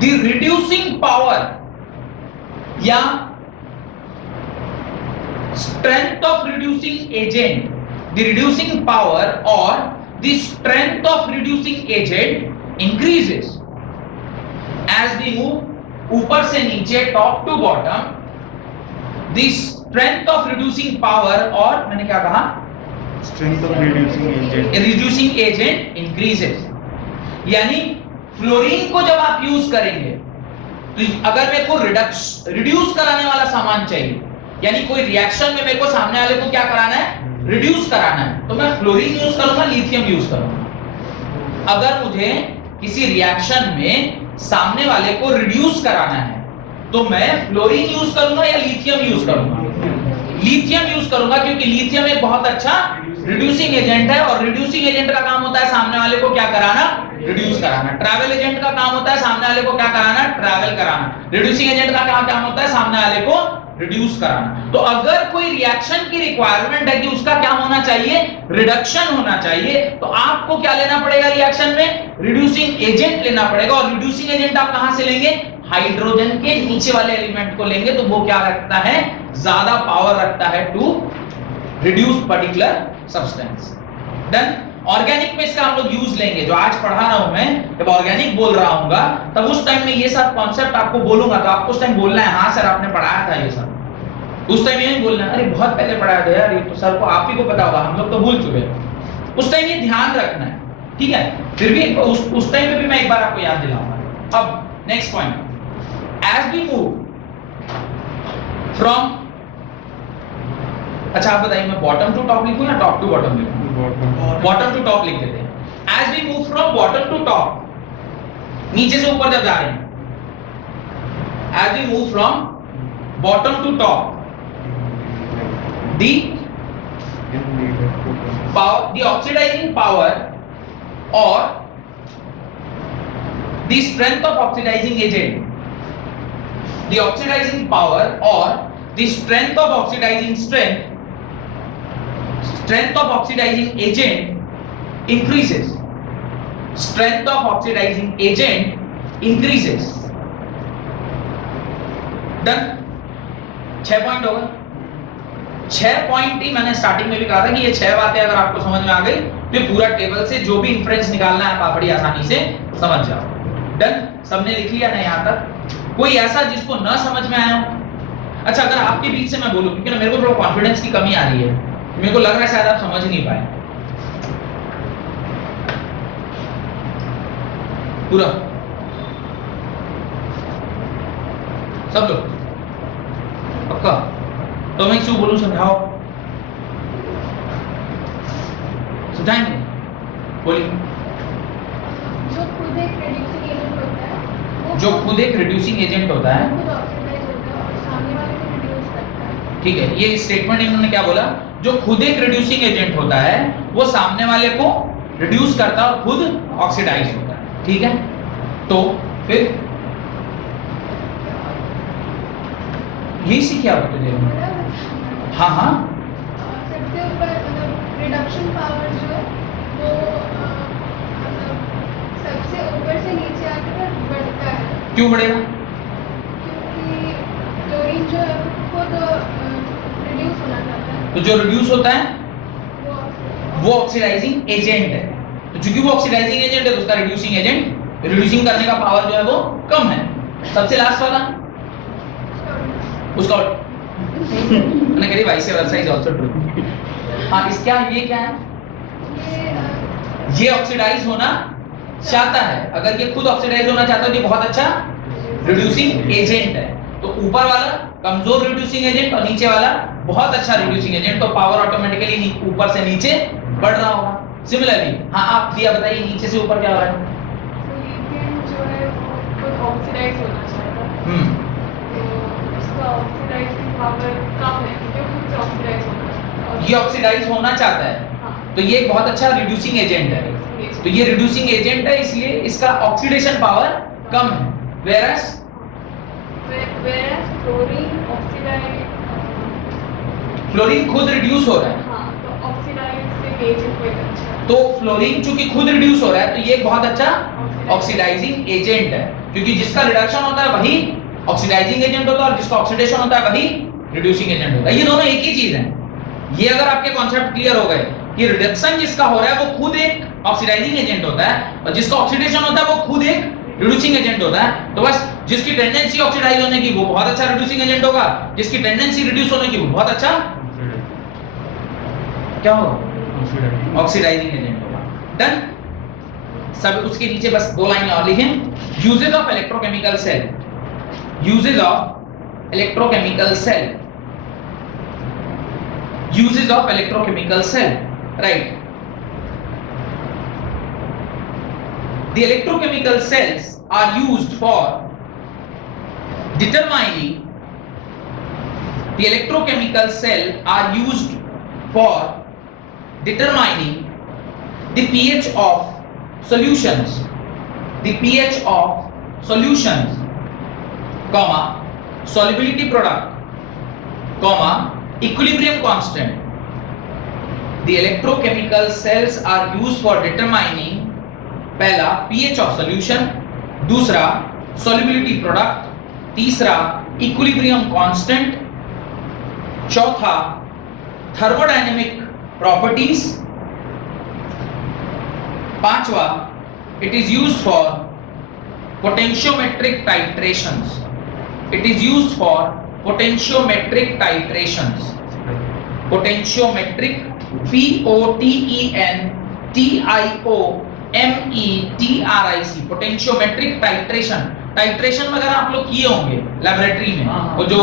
the reducing power या strength of reducing agent, the reducing power or the strength of reducing agent increases as we move ऊपर से नीचे, top to bottom, the strength of reducing power और मैंने क्या कहा, strength of reducing agent increases। यानी fluorine को जब आप यूज करेंगे तो अगर मेरे को रिड्यूस कराने वाला सामान चाहिए, यानी कोई रिएक्शन में मेरे को सामने वाले को क्या कराना है, रिड्यूस कराना है, तो मैं फ्लोरीन यूज करूंगा, लिथियम यूज करूंगा। अगर मुझे किसी रिएक्शन में सामने वाले को रिड्यूस कराना है तो मैं फ्लोरीन यूज करूंगा या लिथियम यूज करूंगा, लिथियम यूज करूंगा, क्योंकि लिथियम एक बहुत अच्छा रिड्यूसिंग एजेंट है, और रिड्यूसिंग एजेंट का काम होता है सामने वाले को क्या कराना, रिड्यूस कराना। ट्रैवल एजेंट का काम होता है सामने वाले को क्या कराना, ट्रैवल कराना। रिड्यूसिंग एजेंट का काम होता है सामने वाले को रिड्यूस कराना। तो अगर कोई रिएक्शन की रिक्वायरमेंट है कि उसका क्या होना चाहिए, रिडक्शन होना चाहिए, तो आपको क्या लेना पड़ेगा रिएक्शन में, रिड्यूसिंग एजेंट लेना पड़ेगा। और रिड्यूसिंग एजेंट आप कहां से लेंगे, हाइड्रोजन के नीचे वाले एलिमेंट को लेंगे, तो वो क्या रखता है, ज्यादा पावर रखता है to reduce particular substance. Done. Organic में इसका हम लोग यूज लेंगे, जो आज पढ़ा रहा हूं मैं, जब ऑर्गेनिक बोल रहा हूंगा तब उस टाइम में ये सब कॉन्सेप्ट आपको बोलूंगा, तो आपको उस टाइम बोलना है हाँ सर आपने पढ़ाया था ये सब। उस टाइम ये नहीं बोलना अरे बहुत पहले पढ़ाया था यार, ये तो सर को आप ही को पता होगा, हम लोग तो भूल चुके हैं। उस टाइम ये ध्यान रखना है, ठीक है। फिर भी उस टाइम पे भी मैं एक बार आपको याद दिलाऊंगा। अब next point, as we move from, अच्छा आप बताइए मैं बॉटम टू टॉप लिखूं या टॉप टू बॉटम लिखूं? बॉटम टू टॉप लिख देते हैं। As we move from bottom to top, नीचे से ऊपर जब जा रहे हैं, as we move from bottom to top, the oxidizing power or the strength of oxidizing agent, the oxidizing power or the strength of oxidizing strength of oxidizing agent increases, strength of oxidizing agent increases। Done. 6 point होगा। 6 point ही मैंने starting में भी कहा था कि ये 6 बातें अगर आपको समझ में आ गई तो पूरा टेबल से जो भी इंफरेंस निकालना है आप बड़ी आसानी से समझ जाओ। डन। सबने लिख लिया ना यहाँ तक? कोई ऐसा जिसको ना समझ में आया हो? अच्छा अगर आपके बीच से मैं बोलूं, क्योंकि ना मेरे को थोड़ा कॉन्फिडेंस की कमी आ रही है, मेरे को लग रहा है शायद आप समझ नहीं पाए पूरा, सब लोग पक्का? तो मैं क्यों बोलूं, समझाओ, समझाएंगे, बोलिए। जो खुद एक रिड्यूसिंग एजेंट होता है, ठीक है, ये स्टेटमेंट इन्होंने क्या बोला, जो खुद एक रिड्यूसिंग एजेंट होता है वो सामने वाले को रिड्यूस करता है और खुद ऑक्सीडाइज होता है, ठीक है। तो फिर यही सीखे आप तो, हाँ हाँ, सबसे ऊपर मतलब रिडक्शन पावर जो है वो सबसे ऊपर से नीचे आकर बढ़ता है। क्यों बढ़ेगा? क्योंकि क्लोरीन जो है खुद रिड्यूस होना चाहता है। तो जो रिड्यूस होता है वो ऑक्सीडाइजिंग एजेंट है, तो चूंकि वो ऑक्सीडाइजिंग एजेंट है तो उसका रिड्यूसिंग एजेंट, रिड्यूसिंग करने का पावर जो है वो कम है। सबसे लास्ट वाला उसका मैंने कही vice versa is also true. हाँ, इस क्या ये क्या है, ये ऑक्सीडाइज होना चाहता है। अगर ये खुद ऑक्सीडाइज होना चाहता है तो ये बहुत अच्छा रिड्यूसिंग एजेंट है। तो ऊपर वाला कमजोर रिड्यूसिंग एजेंट और नीचे वाला बहुत अच्छा रिड्यूसिंग एजेंट, तो पावर ऑटोमेटिकली ऊपर से नीचे बढ़ रहा होगा। सिमिलरली हाँ आप दिया बताइए नीचे से ऊपर क्या हो रहा है? लिथियम जो है वो खुद ऑक्सीडाइज होना चाहता है। तो उसका ऑक्सीडाइजिंग पावर कम है क्योंकि खुद से ऑक्सीडाइज होना चाहता है। ये ऑक्सीडाइज होना चाहता है, हाँ। तो ये एक बहुत अच्छा रिड्यूसिंग एजेंट है। तो ये रिड्यूसिंग एजेंट है इसलिए इसका ऑक्सीडेशन पावर कम है। whereas क्लोरीन ऑक्सीडाइज, फ्लोरीन खुद रिड्यूस हो रहा है। हाँ, तो ऑक्सीडाइजिंग एजेंट कोई अच्छा है। तो फ्लोरीन चूंकि खुद रिड्यूस हो रहा है तो ये एक बहुत अच्छा ऑक्सीडाइजिंग एजेंट है, क्योंकि जिसका रिडक्शन होता है वही ऑक्सीडाइजिंग एजेंट होता है और जिसका ऑक्सीडेशन होता है वही रिड्यूसिंग एजेंट होता है। ये दोनों एक ही चीज है। ये अगर आपके कॉन्सेप्ट क्लियर हो गए कि रिडक्शन जिसका हो रहा है वो खुद एक ऑक्सीडाइजिंग एजेंट होता है और जिसका ऑक्सीडेशन होता है वो खुद एक रिड्यूसिंग एजेंट होता है। तो बस जिसकी टेंडेंसी ऑक्सीडाइज होने की वो बहुत अच्छा रिड्यूसिंग एजेंट होगा, जिसकी टेंडेंसी रिड्यूस होने की वो बहुत अच्छा क्या होगा, ऑक्सीडाइजिंग एजेंट होगा। डन। सब उसके नीचे बस 2 लाइन और लिखें। Uses of electrochemical cell, uses of electrochemical cell, uses of electrochemical cell, right. The electrochemical cells are used for determining, the electrochemical cell are used for determining the pH of solutions, comma solubility product, comma equilibrium constant. The electrochemical cells are used for determining पहला pH of solution, दूसरा solubility product, तीसरा equilibrium constant, चौथा thermodynamic properties, पांचवा it is used for potentiometric titrations, potentiometric potentiometric, potentiometric titration. Titration वगैरह आप लोग किए होंगे लैबोरेटरी में, वो जो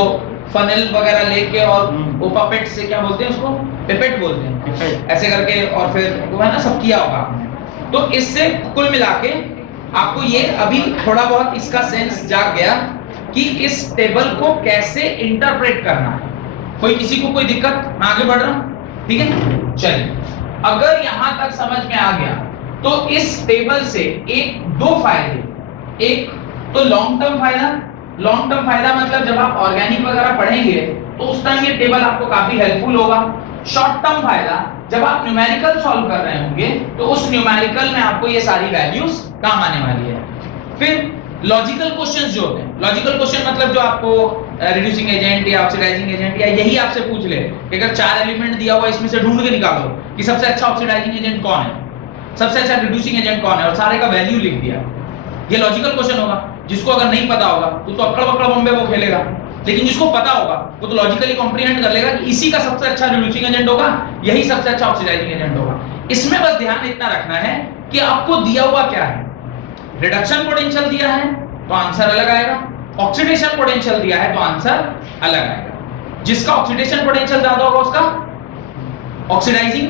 फनल वगैरह लेके और वो पपेट से, क्या बोलते हैं उसको, पिपेट बोलते हैं, ऐसे करके और फिर वो है ना, सब किया होगा आपने। तो इससे कुल मिला के आपको ये अभी थोड़ा बहुत इसका सेंस जाग गया कि इस टेबल को कैसे इंटरप्रेट करना है। कोई किसी को कोई दिक्कत? मैं आगे बढ़ रहा हूं, ठीक है। चलिए, अगर यहां तक समझ में आ गया तो इस टेबल से दो फायदे। एक तो लॉन्ग टर्म फायदा मतलब जब आप ऑर्गेनिक वगैरह पढ़ेंगे तो उस टाइम ये टेबल आपको काफी हेल्पफुल होगा। शॉर्ट टर्म फायदा, जब आप न्यूमेरिकल सॉल्व कर रहे होंगे तो उस न्यूमेरिकल में आपको ये सारी वैल्यूज काम आने वाली है। फिर लॉजिकल क्वेश्चंस जो होते हैं, लॉजिकल क्वेश्चन मतलब जो आपको रिड्यूसिंग एजेंट या ऑक्सीडाइजिंग एजेंट या यही आपसे पूछ ले कि अगर 4 एलिमेंट दिया हुआ इसमें से ढूंढ के निकालो कि सबसे अच्छा ऑक्सीडाइजिंग एजेंट कौन है, सबसे अच्छा रिड्यूसिंग एजेंट कौन है, और सारे का वैल्यू लिख दिया। ये लॉजिकल क्वेश्चन होगा। जिसको अगर नहीं पता होगा तो अक्कड़ बक्कड़ बॉम्बे वो खेलेगा, लेकिन जिसको पता होगा वो तो लॉजिकली कॉम्प्रिहेंड कर लेगा कि इसी का सबसे अच्छा रिड्यूसिंग एजेंट होगा, यही सबसे अच्छा ऑक्सीडाइजिंग एजेंट होगा। इसमें बस ध्यान इतना रखना है कि आपको दिया हुआ क्या है। रिडक्शन पोटेंशियल दिया है तो आंसर अलग आएगा, ऑक्सीडेशन पोटेंशियल दिया है तो आंसर अलग आएगा। जिसका ऑक्सीडेशन पोटेंशियल ज्यादा होगा उसका ऑक्सीडाइजिंग,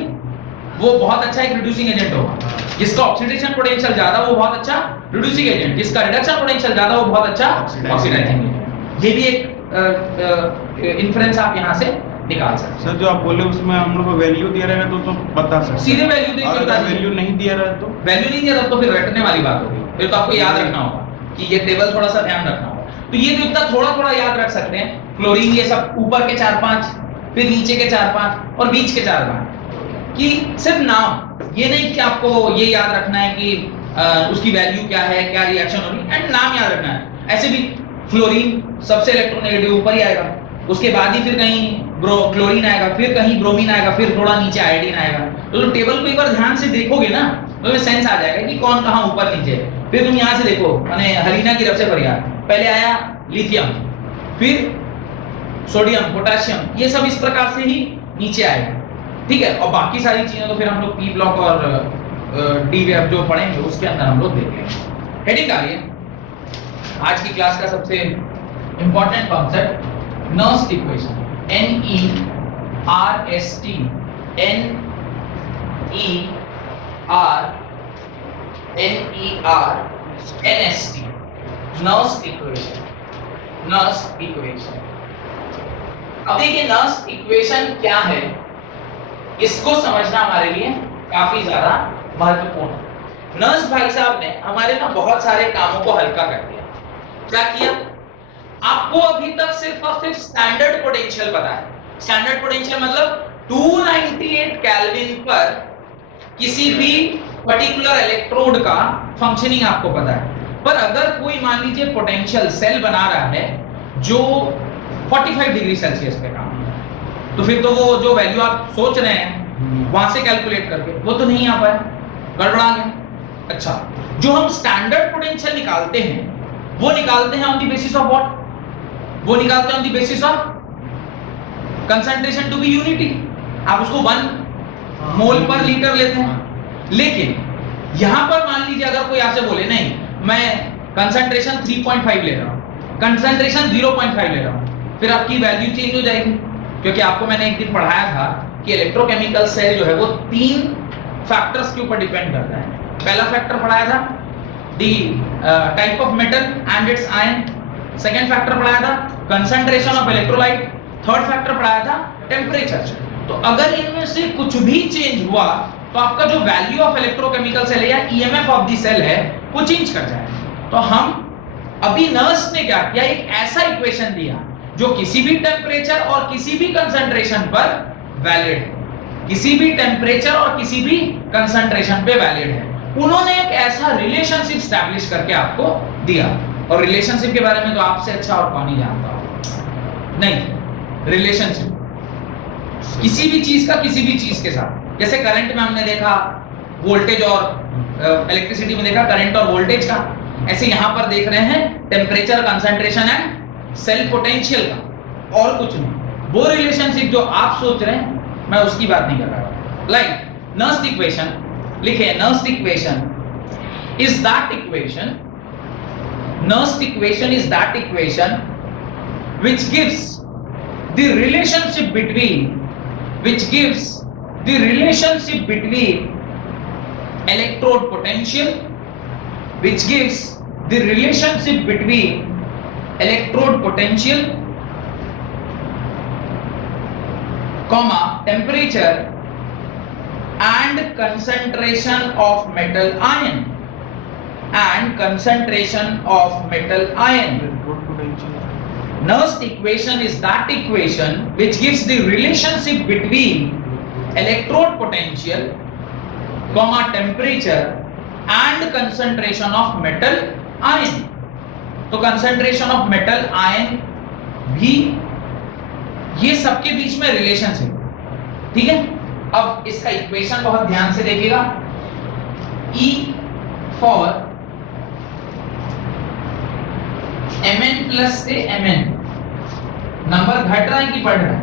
वो बहुत अच्छा एक रिड्यूसिंग एजेंट होगा। जिसका ऑक्सीडेशन पोटेंशियल ज्यादा वो बहुत अच्छा रिड्यूसिंग एजेंट, जिसका रिडक्शन पोटेंशियल ज्यादा वो बहुत अच्छा ऑक्सीडाइजिंग एजेंट। ये भी एक इन्फ्रेंस आप यहां से निकाल सकते हैं। सर जो आप बोले उसमें हम लोग को वैल्यू दिया रहेगा तो बता सकते हैं, सीधे वैल्यू देके बता दीजिए। वैल्यू नहीं दिया रहा तो वैल्यू नहीं दिया तो फिर रटने वाली बात होगी। फिर तो आपको याद रखना होगा कि ये टेबल थोड़ा सा ध्यान रखना होगा। तो ये जो इतना थोड़ा याद रख सकते हैं, क्लोरीन ये सब ऊपर के 4-5, फिर नीचे के 4-5 और बीच के 4-5 कि सिर्फ नाम, ये नहीं कि आपको ये याद रखना है कि उसकी वैल्यू क्या है, क्या रिएक्शन होगी, एंड नाम याद रखना है। ऐसे भी फ्लोरीन सबसे इलेक्ट्रोनेगेटिव ऊपर ही आएगा, उसके बाद ही फिर कहीं क्लोरीन आएगा, फिर कहीं ब्रोमीन आएगा, फिर थोड़ा नीचे आयोडीन आएगा। तो टेबल को एक बार ध्यान से देखोगे ना तो तुम्हें सेंस आ जाएगा कि कौन कहाँ ऊपर नीचे है। फिर तुम यहाँ से देखो, माने हरीना की तरफ से फरियाद, पहले आया लिथियम, फिर सोडियम, पोटेशियम, ये सब इस प्रकार से ही नीचे आएगा, ठीक है। और बाकी सारी चीजें तो फिर हम लोग पी ब्लॉक और डी वेब जो पढ़ेंगे उसके अंदर हम लोग देखेंगे। हेडिंग डालिए आज की क्लास का सबसे important concept, Nernst equation, NERST, NERST, Nernst equation. अब देखिए नर्स्ट इक्वेशन क्या है, इसको समझना हमारे लिए काफी ज्यादा महत्वपूर्ण है। नर्स भाई साहब ने हमारे ना बहुत सारे कामों को हल्का कर दिया। क्या किया? आपको अभी तक सिर्फ और सिर्फ स्टैंडर्ड पोटेंशियल पता है। स्टैंडर्ड पोटेंशियल मतलब 298 केल्विन पर किसी भी पर्टिकुलर इलेक्ट्रोड का फंक्शनिंग आपको पता है। पर अगर कोई मान लीजिए पोटेंशियल सेल बना रहा है जो 45 डिग्री सेल्सियस पे काम कर रहा है, तो फिर तो वो जो वैल्यू आप सोच रहे हैं वहां से कैलकुलेट करके वो तो नहीं आ पाया, गड़बड़ा गया। अच्छा, जो हम स्टैंडर्ड पोटेंशियल निकालते हैं वो निकालते हैं on the basis of what? वो निकालते हैं on the basis of concentration to be unity. आप उसको 1 मोल पर लीटर लेते हैं। लेकिन यहां पर मान लीजिए अगर कोई आपसे बोले नहीं मैं कंसंट्रेशन 3.5 ले रहा हूं, कंसंट्रेशन 0.5 ले रहा हूं, फिर आपकी वैल्यू चेंज हो जाएगी। क्योंकि आपको मैंने एक दिन पढ़ाया था कि इलेक्ट्रोकेमिकल सेल जो है वो 3 फैक्टर्स के ऊपर डिपेंड करता है। पहला फैक्टर पढ़ाया था the type of metal and its ion, second factor पढ़ाया था concentration of electrolyte, third factor पढ़ाया था टेम्परेचर। तो अगर इनमें से कुछ भी चेंज हुआ तो आपका जो वैल्यू ऑफ इलेक्ट्रोकेमिकल सेल है या ईएमएफ ऑफ द सेल है वो चेंज कर जाएगा। तो हम अभी नर्स ने क्या किया, एक ऐसा इक्वेशन दिया जो किसी भी टेम्परेचर और किसी भी कंसंट्रेशन पर वैलिड है, किसी भी टेम्परेचर और किसी भी कंसंट्रेशन पे वैलिड है। उन्होंने एक ऐसा रिलेशनशिप स्टैब्लिश करके आपको दिया, और रिलेशनशिप के बारे में तो आपसे अच्छा और कौन ही जानता होगा। नहीं, रिलेशनशिप किसी भी चीज का किसी भी चीज के साथ, जैसे करंट में हमने देखा वोल्टेज और इलेक्ट्रिसिटी में देखा करंट और वोल्टेज का, ऐसे यहां पर देख रहे हैं temperature, concentration and cell potential का, और कुछ नहीं। वो रिलेशनशिप जो आप सोच रहे हैं मैं उसकी बात नहीं कर रहा हूं। लाइक नर्स इक्वेशन लिखे, Nernst equation is that equation, Nernst equation is that equation which gives the relationship between electrode potential, which gives the relationship between electrode potential, comma temperature and concentration of metal ion, and concentration of metal ion. Nernst equation is that equation which gives the relationship between electrode potential, comma temperature and concentration of metal ion. तो concentration of metal ion भी ये सबके बीच में relationship, ठीक है। अब इसका equation बहुत ध्यान से देखिएगा। E for Mn प्लस से Mn नंबर घट रहा है कि बढ़ रहा है?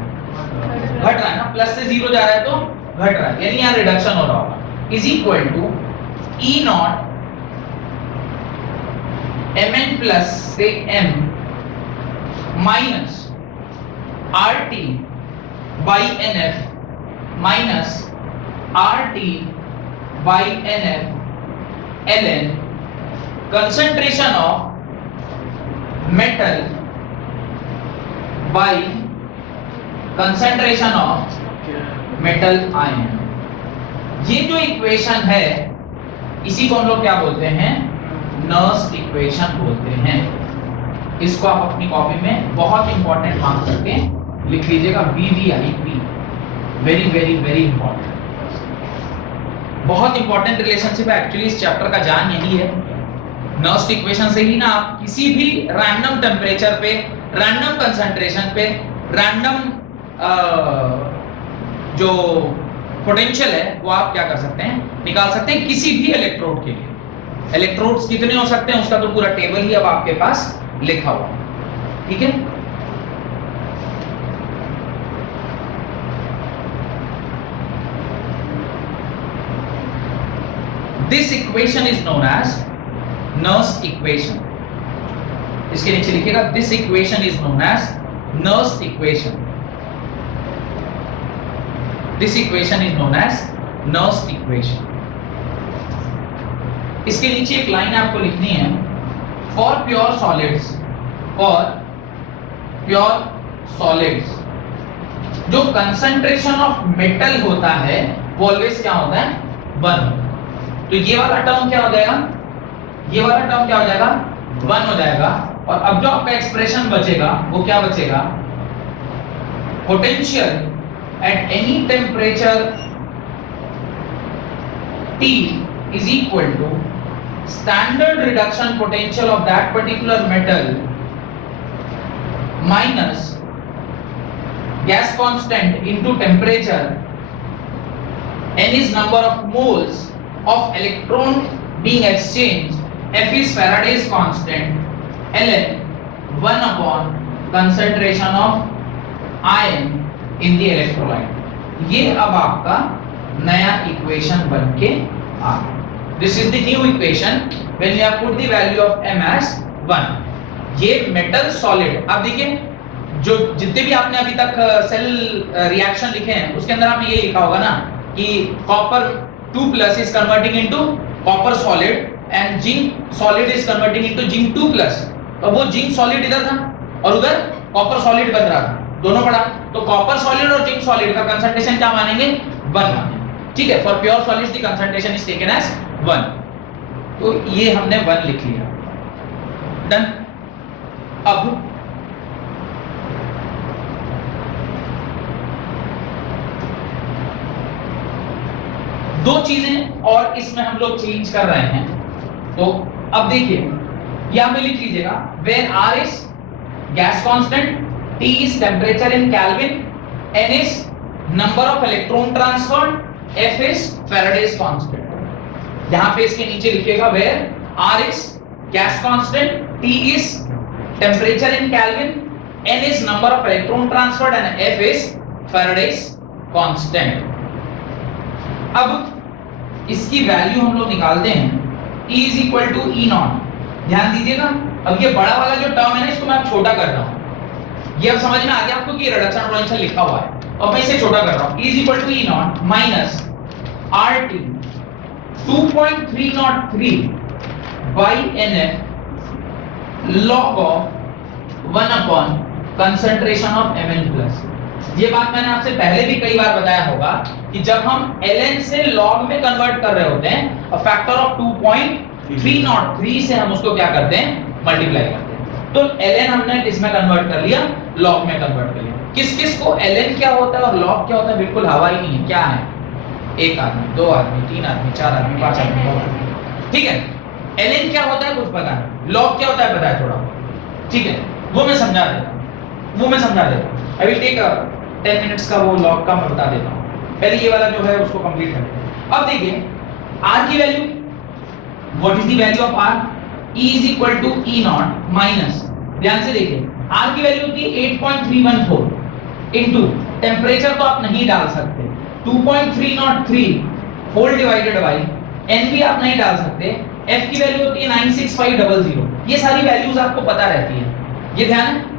घट रहा है ना, प्लस से जीरो जा रहा है तो घट रहा है, यानी यहाँ रिडक्शन हो रहा होगा। Is equal to E naught Mn plus से M minus RT by NF minus RT by NF ln concentration of metal by concentration of metal ion. ये जो इक्वेशन है इसी को हम लोग क्या बोलते हैं? नर्स इक्वेशन बोलते हैं। इसको आप अपनी कॉपी में बहुत इंपॉर्टेंट मार्क करके लिख लीजिएगा, VVIP, very very very important, बहुत इंपॉर्टेंट रिलेशनशिप है। एक्चुअली इस चैप्टर का जान यही है। नर्स इक्वेशन से ही ना आप किसी भी रैंडम टेम्परेचर पे, रैंडम कंसंट्रेशन पे, रैंडम जो पोटेंशियल है वो आप क्या कर सकते हैं, निकाल सकते हैं किसी भी इलेक्ट्रोड के लिए। इलेक्ट्रोड्स कितने हो सकते हैं उसका तो पूरा टेबल ही अब आपके पास लिखा हुआ है, ठीक है। This equation is known as Nernst equation. इसके नीचे लिखिएगा, this equation is known as Nernst equation. This equation is known as Nernst equation. इसके नीचे एक लाइन आपको लिखनी है, for pure solids, for pure solids, जो concentration of metal होता है वो always क्या होता है? 1। तो ये वाला टर्म क्या हो जाएगा? ये वाला टर्म क्या हो जाएगा? 1 हो जाएगा। और अब जो आपका एक्सप्रेशन बचेगा वो क्या बचेगा? Potential at any temperature T is equal to standard reduction potential of that particular metal minus gas constant into temperature, n is number of moles of electron being exchanged, F is Faraday's constant, ln 1 upon concentration of ion in the electrolyte। ये अब आपका नया equation बन के आ गया। This is the new equation when you have put the value of M as 1। ये metal solid, अब देखिए जो जितने भी आपने अभी तक सेल रिएक्शन लिखे हैं उसके अंदर आपने ये लिखा होगा ना कि copper 2+ is converting into copper solid and zinc solid is converting into zinc 2+। तो वो जिंक सॉलिड इधर था और उधर कॉपर सॉलिड बन रहा था। दोनों पढ़ा। तो कॉपर सॉलिड और जिंक सॉलिड का कंसंट्रेशन क्या मानेंगे? 1 मानेंगे। ठीक है, for pure solids the concentration is taken as 1। तो ये हमने 1 लिख लिया। डन। अब दो चीजें और इसमें हम लोग चेंज कर रहे हैं। तो अब देखिए यहां पे लिख लीजिएगा, where R is gas constant, T is temperature in kelvin, n is number of electron transferred, F is Faraday's constant. यहां पे इसके नीचे लिखिएगा where R is gas constant, T is temperature in kelvin, n is number of electron transferred and F is Faraday's constant. अब इसकी value हम लोग निकालते हैं, E is equal to E naught। ध्यान दीजिएगा, अब ये बड़ा वाला जो टर्म है ना, इसको मैं अब छोटा कर रहा हूं। ये अब समझ में आ गया आपको कि रिडक्शन पोटेंशियल लिखा हुआ है, और मैं इसे छोटा कर रहा हूं। E is equal to E naught minus RT 2.303 by NF log of 1 upon concentration of Mn plus। ये बात मैंने आपसे पहले भी कई बार बताया होगा कि जब हम ln से log में कन्वर्ट कर रहे होते हैं, a factor of 2.303 से हम उसको क्या करते हैं? मल्टीप्लाई करते हैं। तो ln हमने किसमें कन्वर्ट कर लिया? log में कन्वर्ट कर लिया। किस किस को ln क्या होता है और log क्या होता है बिल्कुल हवा ही नहीं है। क्या है? एक आदमी, दो आदमी, तीन आदमी, चार आदमी, पांच आदमी। ठीक है, ln क्या होता है कुछ पता नहीं, log क्या होता है पता है थोड़ा। ठीक है, वो मैं समझा देता हूं। I will take 10 मिनट्स का वो log का मैं बता देता हूं। पहले ये वाला जो है उसको कंप्लीट करते हैं। अब देखिए r की value, what is the value of r? E is equal to E naught minus, ध्यान से देखिए, r की वैल्यू होती है 8.314 इनटू टेंपरेचर तो आप नहीं डाल सकते, 2.303 होल डिवाइडेड बाय n भी आप नहीं डाल सकते, f की वैल्यू होती है 96500। ये सारी वैल्यूज आपको पता रहती है, ये ध्यान है।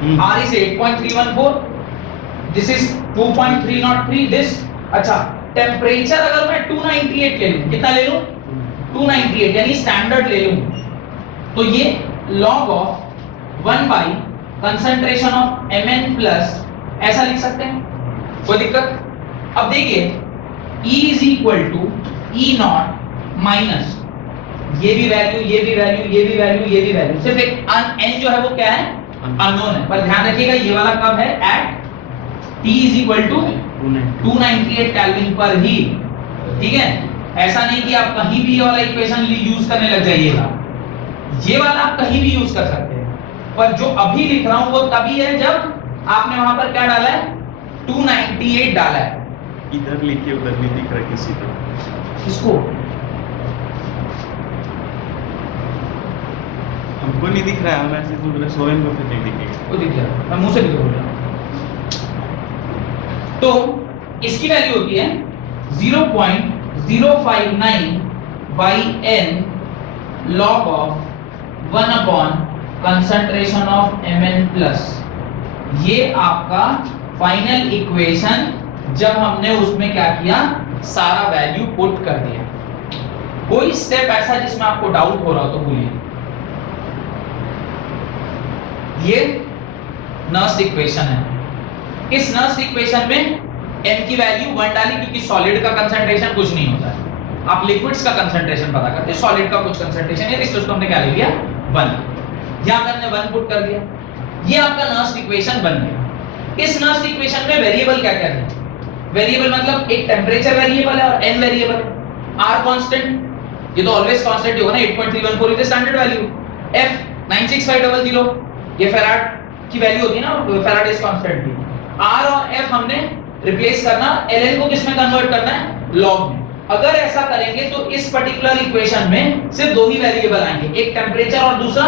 R is 8.314, this is 2.303, this। अच्छा, टेम्परेचर अगर मैं 298 ले लूं, कितना ले लूं? 298 यानी स्टैंडर्ड ले लूं, तो ये log of 1 by concentration of Mn plus ऐसा लिख सकते हैं, कोई दिक्कत? अब देखिए E is equal to E naught minus ये भी वैल्यू, ये भी वैल्यू, ये भी वैल्यू, ये भी वैल्यू, सिर्फ एक n जो है वो क्या है? अननोन है। पर ध्यान रखिएगा ये वाला कब है? At T is equal to 298 kelvin पर ही। ठीक है, ऐसा नहीं कि आप कहीं भी ये वाला इक्वेशन यूज करने लग जाइएगा, ये वाला आप कहीं भी यूज कर सकते हैं, पर जो अभी लिख रहा हूं वो तभी है जब आपने वहां पर क्या डाला है? 298 डाला है। इधर लिखिए, उधर नहीं दिख रहा किसी को। किसको? हमको नहीं दिख रहा है, हम ऐसे दूर सोएं तो फिर नहीं दिखेगा। वो दिख जाएगा, मैं मुंह से भी बोल रहा हूं। तो इसकी वैल्यू होती है 0.059 by n log of 1 upon concentration of Mn plus। ये आपका फाइनल इक्वेशन जब हमने उसमें क्या किया? सारा वैल्यू पुट कर दिया। कोई स्टेप ऐसा जिसमें आपको डाउट हो रहा हो तो बोलिए। ये नर्स इक्वेशन है। इस नर्स इक्वेशन में m की वैल्यू 1 डाली क्योंकि सॉलिड का कंसंट्रेशन कुछ नहीं होता है, आप लिक्विड्स का कंसंट्रेशन पता करते हैं, सॉलिड का कुछ कंसंट्रेशन है, इसलिए उसको हमने क्या ले लिया? 1। यहां पर हमने 1 पुट कर दिया, ये आपका नर्स इक्वेशन बन गया। इस नर्स इक्वेशन में वेरिएबल क्या क्या है? वेरिएबल मतलब एक टेंपरेचर वेरिएबल है और n वेरिएबल है। r कांस्टेंट, ये तो ऑलवेज कांस्टेंट ही होगा ना, 8.314 इज स्टैंडर्ड वैल्यू। f 96500 ये फैराड की वैल्यू होती है ना, फैराडेज कांस्टेंट की। r और f हमने रिप्लेस करना, ln को किसमें कन्वर्ट करना है? log में। अगर ऐसा करेंगे तो इस पर्टिकुलर इक्वेशन में सिर्फ दो ही वेरिएबल आएंगे, एक टेंपरेचर और दूसरा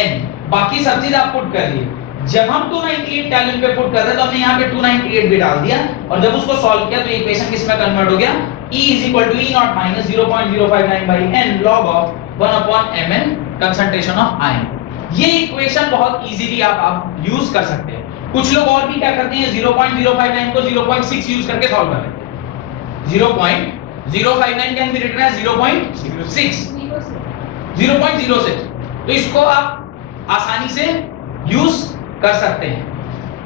n, बाकी सब चीज आप पुट कर दिए। जब हम 298 केल्विन पे पुट कर रहे हैं तो हमने यहाँ पे 298 भी डाल दिया, और जब उसको सॉल्व किया तो इक्वेशन किसमें कन्वर्ट हो गया? E is equal to E naught minus 0.059 by n log of 1 upon Mn concentration of ion। ये इक्वेशन बहुत इजीली आप यूज कर सकते हैं। कुछ लोग और भी क्या करते हैं, 0.059 को 0.6 यूज करके सॉल्व कर लेते हैं। 0.059 कैन बी रिटन एज 0.6, 0.06। तो इसको आप आसानी से यूज कर सकते हैं।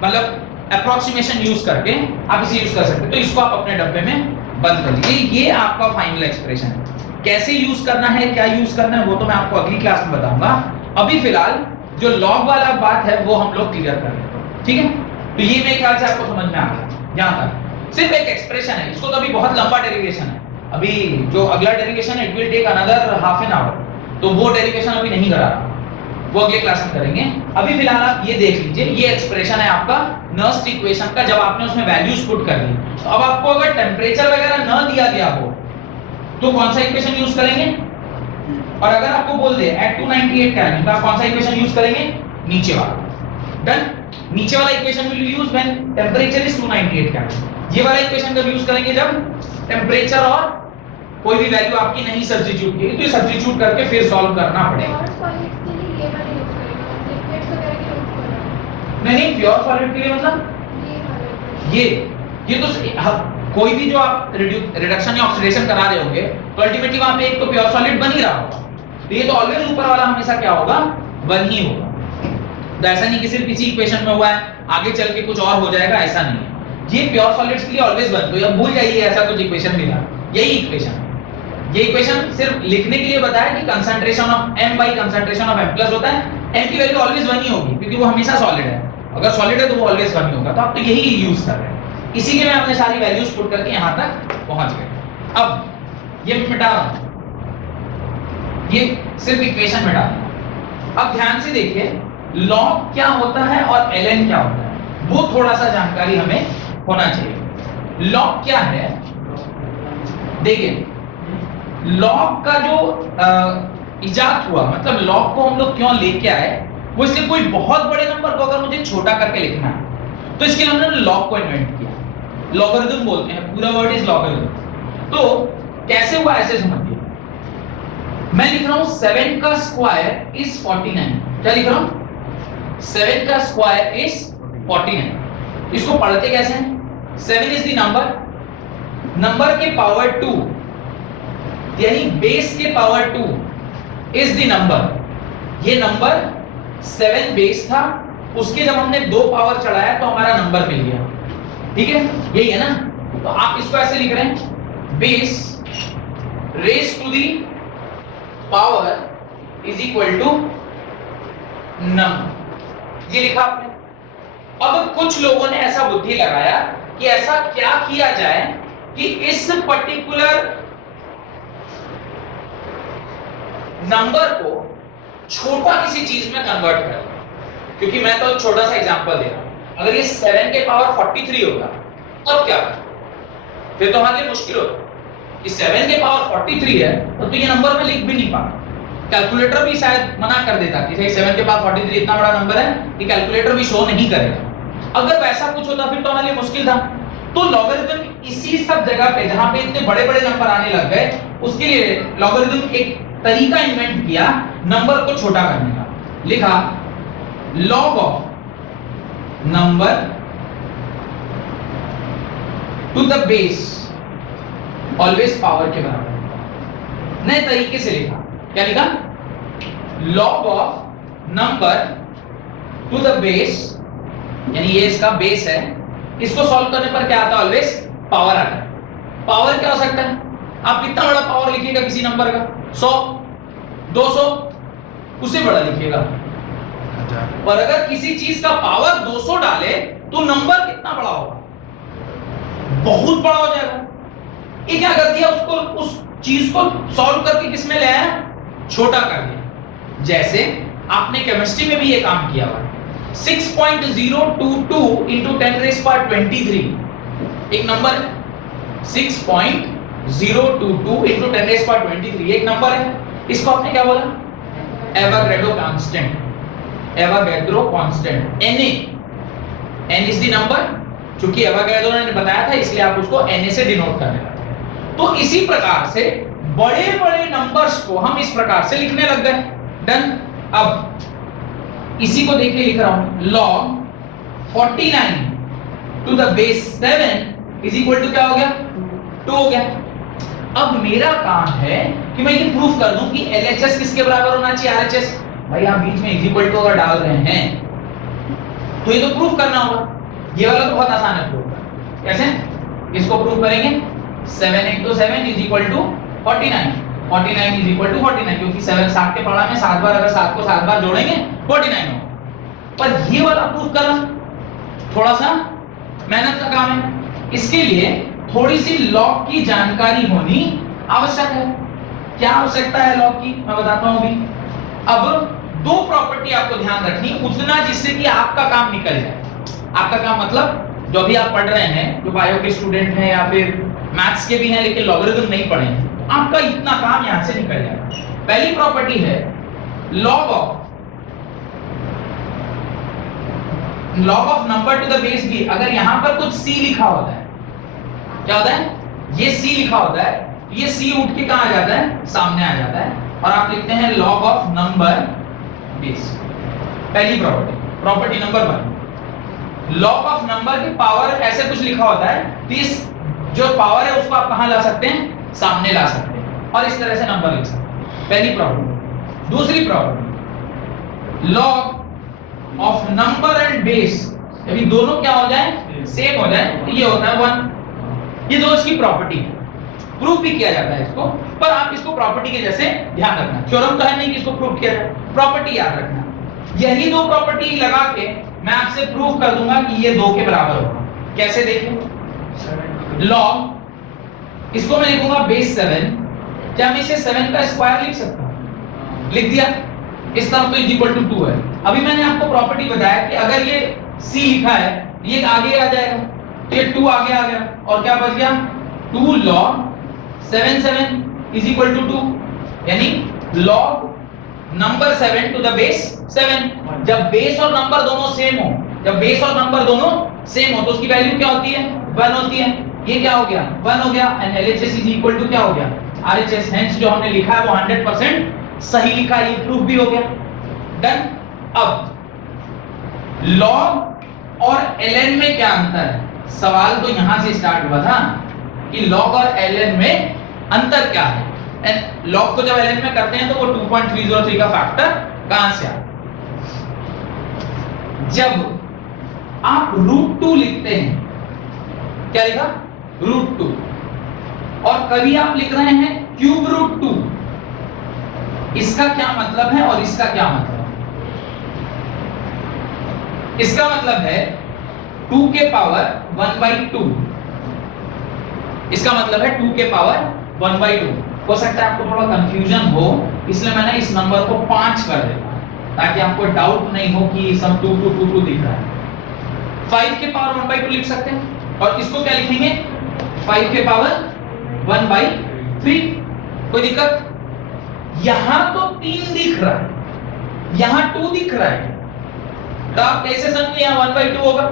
मतलब अप्रोक्सीमेशन यूज करके आप इसे यूज कर सकते हैं। तो इसको आप अपने डब्बे में बंद कर लीजिए। ये आपका फाइनल एक्सप्रेशन है। कैसे यूज करना है, क्या यूज करना है, वो तो मैं आपको अगली क्लास में बताऊंगा। अभी फिलहाल जो लॉग वाला बात है वो हम लोग क्लियर कर लेते हैं, ठीक है। तो ये मेरे ख्याल से आपको समझ में आ गया। यहां तक सिर्फ एक एक्सप्रेशन है, इसको तो अभी बहुत लंबा डेरिवेशन है। अभी जो अगला डेरिवेशन है it will take another half an hour, तो वो डेरिवेशन अभी नहीं करा रहा, वो अगले क्लास में करेंगे। अभी फिलहाल आप ये देख लीजिए, ये एक्सप्रेशन है आपका नर्स्ट इक्वेशन का, जब आपने उसमें वैल्यूज पुट कर दी। तो अब आपको अगर टेम्परेचर वगैरह न दिया गया हो तो कौन सा इक्वेशन यूज करेंगे, और अगर आपको बोल दे एट 298 केल्विन तो आप कौन सा इक्वेशन यूज करेंगे, नीचे वाला। डन। नीचे वाला equation will use when temperature is 298 kelvin. ये वाला इक्वेशन कब यूज करेंगे, जब टेम्परेचर और कोई भी वैल्यू आपकी नहीं सब्स्टिट्यूट की, तो ये सब्स्टिट्यूट करके फिर सॉल्व करना पड़ेगा। नहीं, प्योर सॉलिड के लिए मतलब ये तो कोई भी जो आप रिडक्शन या ऑक्सीडेशन करा रहे होंगे तो अल्टीमेटली वहां पे एक तो प्योर सॉलिड बन ही रहा होगा। तो ये तो ऑलवेज ऊपर वाला हमेशा क्या होगा, वन ही होगा। तो ऐसा नहीं कि सिर्फ किसी इक्वेशन में हुआ है आगे चल के कुछ और हो जाएगा, ऐसा नहीं है। ये प्योर सॉलिड्स के लिए ऑलवेज वन। तो अब भूल जाइए ऐसा कुछ इक्वेशन मिला, यही इक्वेशन। ये इक्वेशन सिर्फ लिखने के लिए बताया कि concentration of m by concentration of m plus होता है। m की वैल्यू ऑलवेज वन ही होगी क्योंकि वो हमेशा सॉलिड है। अगर सॉलिड है तो वो ऑलवेज वन ही होगा। तो आप तो यही यूज कर रहे हैं, इसी के मैं अपने सारी वैल्यूज पुट करके यहां तक पहुंच गए। अब ये मिटा रहा हूं, ये सिर्फ इक्वेशन मिटा रहा हूं। अब ध्यान से देखिए लॉग क्या होता है और ln क्या होता है, वो थोड़ा सा जानकारी हमें होना चाहिए। लॉग क्या है, देखिए लॉग का जो इजाद हुआ, मतलब लॉग को हम लोग क्यों लेके आए, वो इसलिए कोई बहुत बड़े नंबर को अगर मुझे छोटा करके लिखना है तो इसके लिए हमने लॉग को इन्वेंट किया। लॉगरिथम बोलते हैं, पूरा वर्ड इज लॉगरिथम। तो कैसे हुआ ऐसे समझिए, मैं लिख रहा हूं 7 का स्क्वायर इज 49। क्या लिख रहा हूं, 7 का स्क्वायर इज 49। इसको पढ़ते कैसे हैं, 7 इज द नंबर, नंबर के पावर 2 यानी बेस के पावर 2 इज द नंबर। ये नंबर 7 बेस था, उसके जब हमने 2 पावर चढ़ाया तो हमारा नंबर मिल गया, ठीक है, यही है ना। तो आप इसको ऐसे लिख रहे हैं, base raise to the power is equal to number, ये लिखा आपने। अब कुछ लोगों ने ऐसा बुद्धि लगाया कि ऐसा क्या किया जाए कि इस पर्टिकुलर नंबर को छोटा किसी चीज में कन्वर्ट कर, क्योंकि मैं तो छोटा सा एग्जांपल दे रहा हूं। अगर ये 7 के पावर 43 होगा तब क्या, फिर तो हमारे लिए मुश्किल होता कि 7 के पावर 43 है तो ये नंबर में लिख भी नहीं पाता। कैलकुलेटर भी शायद मना कर देता कि 7 के पावर 43 इतना बड़ा नंबर है कि कैलकुलेटर भी शो नहीं करेगा। अगर वैसा कुछ होता फिर तो हमारे लिए मुश्किल था। तो लॉगरिथम इसी सब जगह पे जहां पे इतने बड़े बड़े नंबर आने लग गए, उसके लिए लॉगरिथम एक तरीका इन्वेंट किया नंबर को छोटा करने का। लिखा log of number to the base always power के बराबर। नए तरीके से लिखा, क्या लिखा, log of number to the base, यानी ये इसका बेस है, इसको सॉल्व करने पर क्या आता है, ऑलवेज पावर आता है। पावर क्या हो सकता है, आप कितना बड़ा पावर लिखिएगा किसी नंबर का, 100, 200, उससे बड़ा लिखिएगा। और अगर किसी चीज का पावर 200 डाले तो नंबर कितना बड़ा होगा, बहुत बड़ा हो जाएगा। ये क्या कर दिया, उसको उस चीज को सॉल्व करके किसमें ले आया, छोटा कर दिया। जैसे आपने केमिस्ट्री में भी ये काम किया हुआ, 6.022 into 10 raised power 23 एक नंबर है, 6.022 into 10 raised power 23 एक नंबर है। इसको आपने क्या बोला, Avogadro constant, Avogadro constant Na, n is the number, क्योंकि एवोगैड्रो ने बताया था इसलिए आप उसको Na से डिनोट करने लगे। तो इसी प्रकार से बड़े बड़े नंबर्स को हम इस प्रकार से लिखने लग गए। डन। अब इसी को देखिए लिख रहा हूं, log 49 to the base 7 is equal to क्या हो गया, 2 हो गया। अब मेरा काम है कि मैं ये प्रूफ कर दूं कि LHS किसके बराबर होना चाहिए, RHS। भाई आप बीच में इज इक्वल टू अगर डाल रहे हैं तो ये तो प्रूफ करना होगा। ये वाला तो बहुत आसान है प्रूफ करना। कैसे इसको प्रूफ करेंगे? 7 into 7 is equal to 49, 49 is equal to 49, क्योंकि 7 7 के पढ़ा में 7 बार, अगर 7 को 7 बार जोड़ेंगे 49 होगा। पर ये वाला प्रूफ करना थोड़ा सा मेहनत का काम है। इसके लिए थोड़ी सी लॉग की जानकारी होनी आवश्यक है। क्या आवश्यकता है लॉग की, मैं बताता हूं अभी। अब दो प्रॉपर्टी आपको ध्यान रखनी, उतना जिससे कि आपका काम निकल जाए। आपका काम मतलब जो अभी आप पढ़ रहे हैं, जो बायो के स्टूडेंट हैं या फिर मैथ्स के भी हैं लेकिन लॉगरिथम नहीं पढ़े हैं, आपका इतना काम यहां से निकल जाएगा। पहली प्रॉपर्टी है log of number two the base b। अगर यहां पर कुछ c लिखा होता है, क्या होता है? ये c लिखा होता है, ये c उठ के कहां आ जाता है? सामने आ जाता है, और आप लिखते हैं लॉग ऑफ नंबर बेस। पहली property number 1, log of number की पावर ऐसे कुछ लिखा होता है, तो इस जो पावर है उसको आप कहां ला सकते हैं? सामने ला सकते हैं, और इस तरह से नंबर लिख सकते हैं। पहली प्रॉपर्टी। दूसरी property, log of number and base, यदि दोनों क्या हो जाए? सेम हो जाए, तो ये होता है 1। ये दो इसकी प्रॉपर्टी है, प्रूफ भी किया जाता है इसको, पर आप इसको प्रॉपर्टी के जैसे ध्यान रखना। थ्योरम तो है नहीं कि इसको प्रूफ किया जाए, प्रॉपर्टी याद रखना। यही दो प्रॉपर्टी लगा के मैं आपसे प्रूफ कर दूंगा कि ये 2 के बराबर होगा। कैसे देखें? लॉग, इसको मैं लिखूंगा बेस 7। क्या मैं इसे 7 का स्क्वायर लिख सकता हूं? लिख दिया। इस तरफ तो इक्वल टू 2 है। अभी मैंने आपको प्रॉपर्टी बताया कि अगर ये c लिखा है, ये आगे आ जाएगा, तो ये 2 आगे आ गया, और क्या बच गया? 2 log 7 is equal to 2, यानी log number 7 to the base 7। जब बेस और नंबर दोनों सेम हो, जब बेस और नंबर दोनों सेम हो, तो उसकी वैल्यू क्या होती है? 1 होती है। ये क्या हो गया? 1 हो गया, and LHS is equal to क्या हो गया? RHS। हेंस जो हमने लिखा है वो 100% सही लिखा, ये प्रूफ भी हो गया। डन। अब log और ln में क्या अंतर है? सवाल तो यहां से स्टार्ट हुआ था कि log और ln में अंतर क्या है। एंड log को जब ln में करते हैं तो वो 2.303 का फैक्टर कहां से आता? जब आप √2 लिखते हैं, क्या लिखा? √2, और कभी आप लिख रहे हैं क्यूब √2, इसका क्या मतलब है और इसका क्या मतलब है? इसका मतलब है 2 के पावर 1/2, इसका मतलब है 2 के पावर 1/2। हो सकता है आपको थोड़ा कंफ्यूजन हो, इसलिए मैंने इस नंबर को 5 कर दिया ताकि आपको डाउट नहीं हो कि सब 2 2 2 2 दिख रहा है। 5 के पावर 1/2 लिख सकते हैं, और इसको क्या लिखेंगे? 5 के पावर 1/3। कोई दिक्कत? यहां तो 3 दिख रहा है, यहां 2 दिख रहा है, तो आप कैसे समझे यहां 1/2 होगा?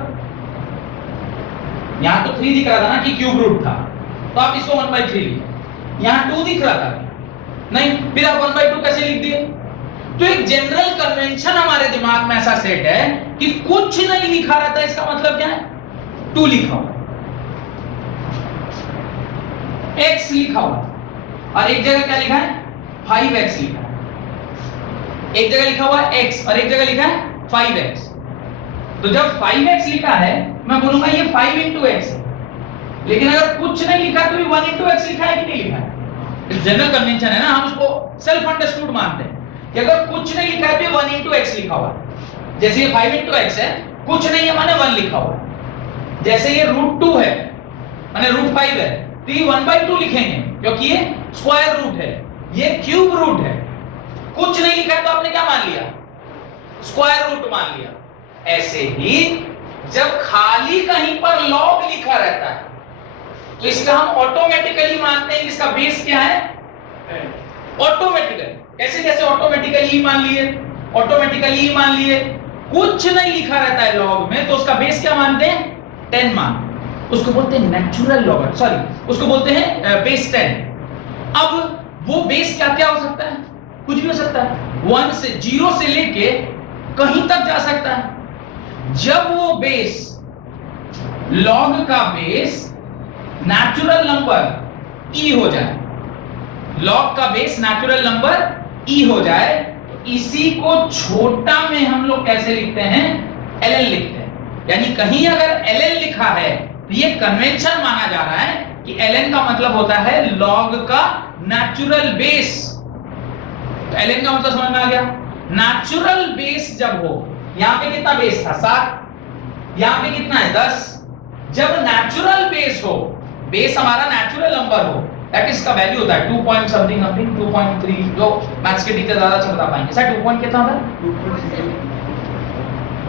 यहां तो 3 दिख रहा था ना कि क्यूब रूट था, तो आप इसको 1/3 लिखिए। यहां 2 दिख रहा था नहीं, फिर आप 1/2 कैसे लिख दिए? तो एक जनरल कन्वेंशन हमारे दिमाग में ऐसा सेट है कि कुछ नहीं लिखा रहता, इसका मतलब क्या है? 2 लिखा हुआ, x लिखा हुआ, और एक जगह क्या लिखा है? 5x लिखा है। एक जगह लिखा हुआ है x और एक जगह लिखा है 5x। तो जब 5x लिखा है, मैं बोलूंगा ये 5 into x है, लेकिन अगर कुछ नहीं लिखा तो भी 1 into x लिखा है कि नहीं लिखा है? जनरल कन्वेंशन है ना, हम उसको सेल्फ अंडरस्टूड मानते हैं कि अगर कुछ नहीं लिखा है तो 1 into x लिखा हुआ है। जैसे ये 5 into x है, कुछ नहीं है माने 1 लिखा हुआ है। जैसे ये √2 है माने √5 है, तो ये 1/2 लिखेंगे क्योंकि ये स्क्वायर रूट है, ये क्यूब रूट है। कुछ नहीं लिखा तो आपने क्या मान लिया? स्क्वायर रूट मान लिया। ऐसे ही जब खाली कहीं पर log लिखा रहता है तो इसका हम ऑटोमेटिकली मानते हैं कि इसका बेस क्या है? ऑटोमेटिकली। कैसे? जैसे ऑटोमेटिकली ही मान लिए, ऑटोमेटिकली ही मान लिए। कुछ नहीं लिखा रहता है log में तो उसका बेस क्या मानते हैं? 10 मान, उसको बोलते हैं नेचुरल लॉगर, सॉरी उसको बोलते हैं बेस 10। अब वो बेस क्या क्या हो सकता है? कुछ भी हो सकता है, 1 से 0 से लेके कहीं तक जा सकता है। जब वो बेस, log का बेस नेचुरल नंबर e हो जाए, log का बेस नेचुरल नंबर e हो जाए, तो इसी को छोटा में हम लोग कैसे लिखते हैं? ln लिखते हैं। यानी कहीं अगर ln लिखा है तो ये कन्वेंशन माना जा रहा है कि ln का मतलब होता है log का नेचुरल बेस। तो ln का मतलब समझ में आ गया। नेचुरल बेस जब हो, यहां पे कितना बेस था 7, यहां पे कितना है 10। जब नेचुरल बेस हो, बेस हमारा नेचुरल नंबर हो, दैट इज का वैल्यू होता है 2 पॉइंट समथिंग समथिंग 2.3, जो मैथ्स के टीचर ज्यादा अच्छा बता पाएंगे। सर 2 पॉइंट कितना था?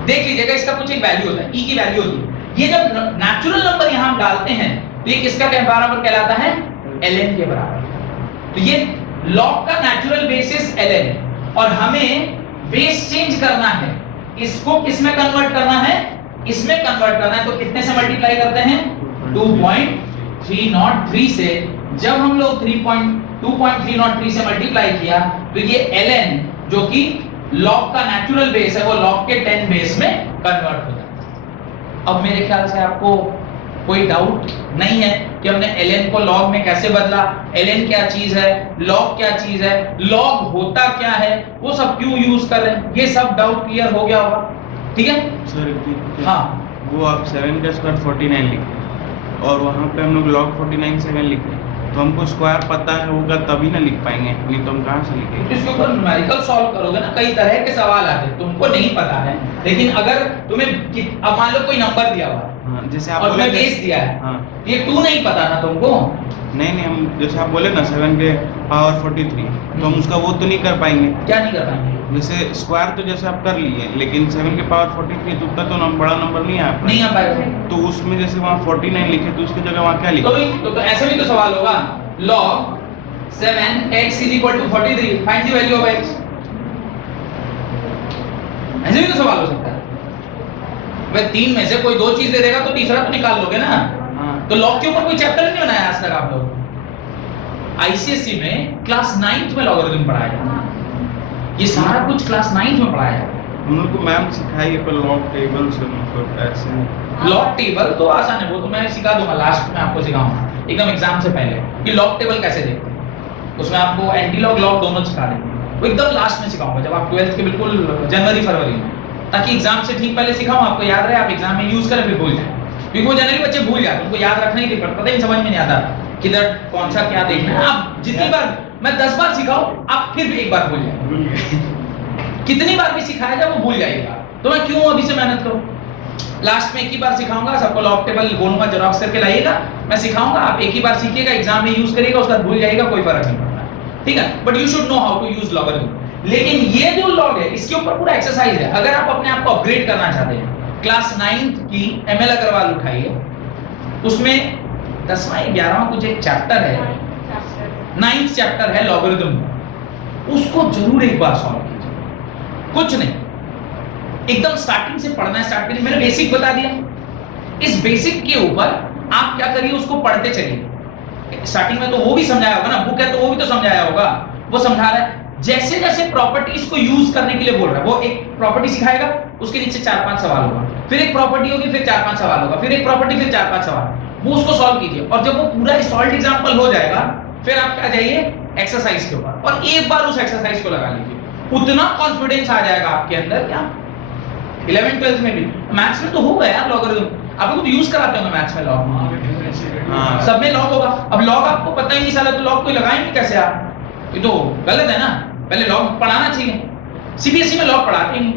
देख लीजिएगा, इसका कुछ एक वैल्यू होता है, e की वैल्यू होती है। ये जब नेचुरल नंबर यहां हम डालते हैं तो ये किसका के बराबर कहलाता है? ln के बराबर। तो ये log का नेचुरल बेसिस ln, और हमें बेस चेंज करना है, इसको किसमें कन्वर्ट करना है? इसमें कन्वर्ट करना है। तो कितने से मल्टीप्लाई करते हैं? 2.303 से। जब हम लोग 2.303 से मल्टीप्लाई किया तो ये ln जो कि log का नेचुरल बेस है, वो log के 10 बेस में कन्वर्ट हो जाता है। अब मेरे ख्याल से आपको कोई डाउट नहीं है कि हमने ln को log में कैसे बदला, ln क्या चीज है, log क्या चीज है, log होता क्या है, वो सब क्यों यूज कर रहे हैं, ये सब डाउट क्लियर हो गया होगा। ठीक है सर हाँ, वो आप 7 का स्क्वायर 49 लिख रहे हैं और वहाँ पे हम लोग log 49 7 लिख रहे हैं, तो हमको स्क्वायर पता है होगा तभी ना लिख पाएंगे, नहीं तो हम कहाँ से लिखेंगे? इसके ऊपर न्यूमेरिकल सॉल्व करोगे ना, कई तरह के सवाल आते हैं, तुमको नहीं पता है, लेकिन अगर तुम्हें अब मान लो कोई नंबर दिया हुआ है, हाँ, जैसे आप और बोले मैं बेस दिया है, हाँ ये 2 नहीं पता ना तुमको। नहीं हम जैसे आप बोले ना 7 के पावर 43, तो हम उसका वो तो नहीं कर पाएंगे। क्या नहीं कर पाएंगे? जैसे स्क्वायर तो जैसे आप कर लिए, लेकिन 7 के पावर 43 तो उतना तो बड़ा नंबर नहीं आ नहीं आ पाएगा। तो उसमें जैसे वहाँ 49 लिखे तो उसकी जगह वहाँ क्या लिखे? तो ऐसे भी तो सवाल होगा, log 7x is equal to 43, find the value of x। ऐसे भी तो सवाल हो सकता है। वह 3 में से कोई 2 चीज दे देगा तो तीसरा तो निकाल लोगे ना। हाँ। तो log के ऊपर कोई चैप्टर नहीं बनाया आज तक आप लोग। आईसीएसई में क्लास 9th में लॉगरिथम पढ़ाया जाता है, ये सारा कुछ क्लास 9th में पढ़ाया जाता है। हम लोग को मैम सिखाई है पर लॉग टेबल से मतलब ऐसे लॉग टेबल तो आसान है, वो तो मैं सिखा दूंगा, लास्ट में आपको सिखाऊंगा एकदम एग्जाम से पहले कि लॉग टेबल कैसे देखते हैं। उसमें आपको एंटी लॉग लॉग दोनों सिखा देंगे, वो एकदम लास्ट में सिखाऊंगा जब आप 12th के बिल्कुल जनवरी फरवरी में, ताकि एग्जाम से ठीक पहले सिखाऊं, आपको याद रहे, आप एग्जाम में यूज करें फिर भूल जाए, क्योंकि वो जनरली बच्चे भूल जाते हैं, उनको याद रखना ही नहीं पड़ता, पता ही समझ में नहीं आता किधर कौन सा क्या देखना है। आप जितनी बार मैं 10 बार सिखाऊं आप फिर भी एक बार भूल जाएंगे, कितनी बार भी सिखाया जाए वो भूल जाएगा, तो मैं क्यों अभी से मेहनत करूं। लास्ट में एक ही बार सिखाऊंगा, सबको लॉग टेबल बोलूंगा जेरॉक्स करके लाइएगा, मैं सिखाऊंगा, आप एक ही बार सीखिएगा, एग्जाम में यूज करिएगा, उसका भूल जाइएगा, कोई फर्क नहीं पड़ता, ठीक है। But you should know how to use logarithm. लेकिन ये जो लॉग है इसके ऊपर पूरा एक्सरसाइज है, अगर आप अपने आप को अपग्रेड करना चाहते हैं, क्लास 9th की ML अग्रवाल उठाइए, उसमें 10वां 11वां कुछ एक चैप्टर है, 9th चैप्टर है लॉगरिथम, उसको जरूर एक बार सॉल्व कीजिए, कुछ नहीं, एकदम स्टार्टिंग से पढ़ना है। स्टार्टिंग मैंने बेसिक बता दिया, इस बेसिक के ऊपर आप क्या करिए, उसको पढ़ते चलिए। स्टार्टिंग में तो वो भी समझाया होगा ना, बुक है तो वो भी तो समझाया होगा, वो समझा रहा है, जैसे जैसे प्रॉपर्टीज को यूज करने के लिए बोल रहा है, वो एक प्रॉपर्टी सिखाएगा, उसके नीचे 4-5 सवाल होगा, फिर एक प्रॉपर्टी होगी, फिर 4-5 सवाल होगा, फिर एक प्रॉपर्टी, फिर 4-5 सवाल, वो उसको सॉल्व कीजिए, और जब वो पूरा सॉल्व एग्जांपल हो जाएगा, फिर आप क्या जाइए एक्सरसाइज के ऊपर, और एक बार उस एक्सरसाइज को लगा लीजिए, उतना कॉन्फिडेंस आ जाएगा आपके अंदर। क्या 11th 12th में भी, मैथ्स में तो होगा यार लॉगरिथम, आप लोग तो यूज कराते होंगे मैथ्स में लॉग, हाँ सब में लॉग होगा। अब लॉग आपको पता ही नहीं साला, तो लॉग कोई लगाएंगे कैसे आप, ये तो गलत है ना, पहले लॉग पढ़ाना चाहिए। सीबीएसई में लॉग पढ़ाते ही नहीं,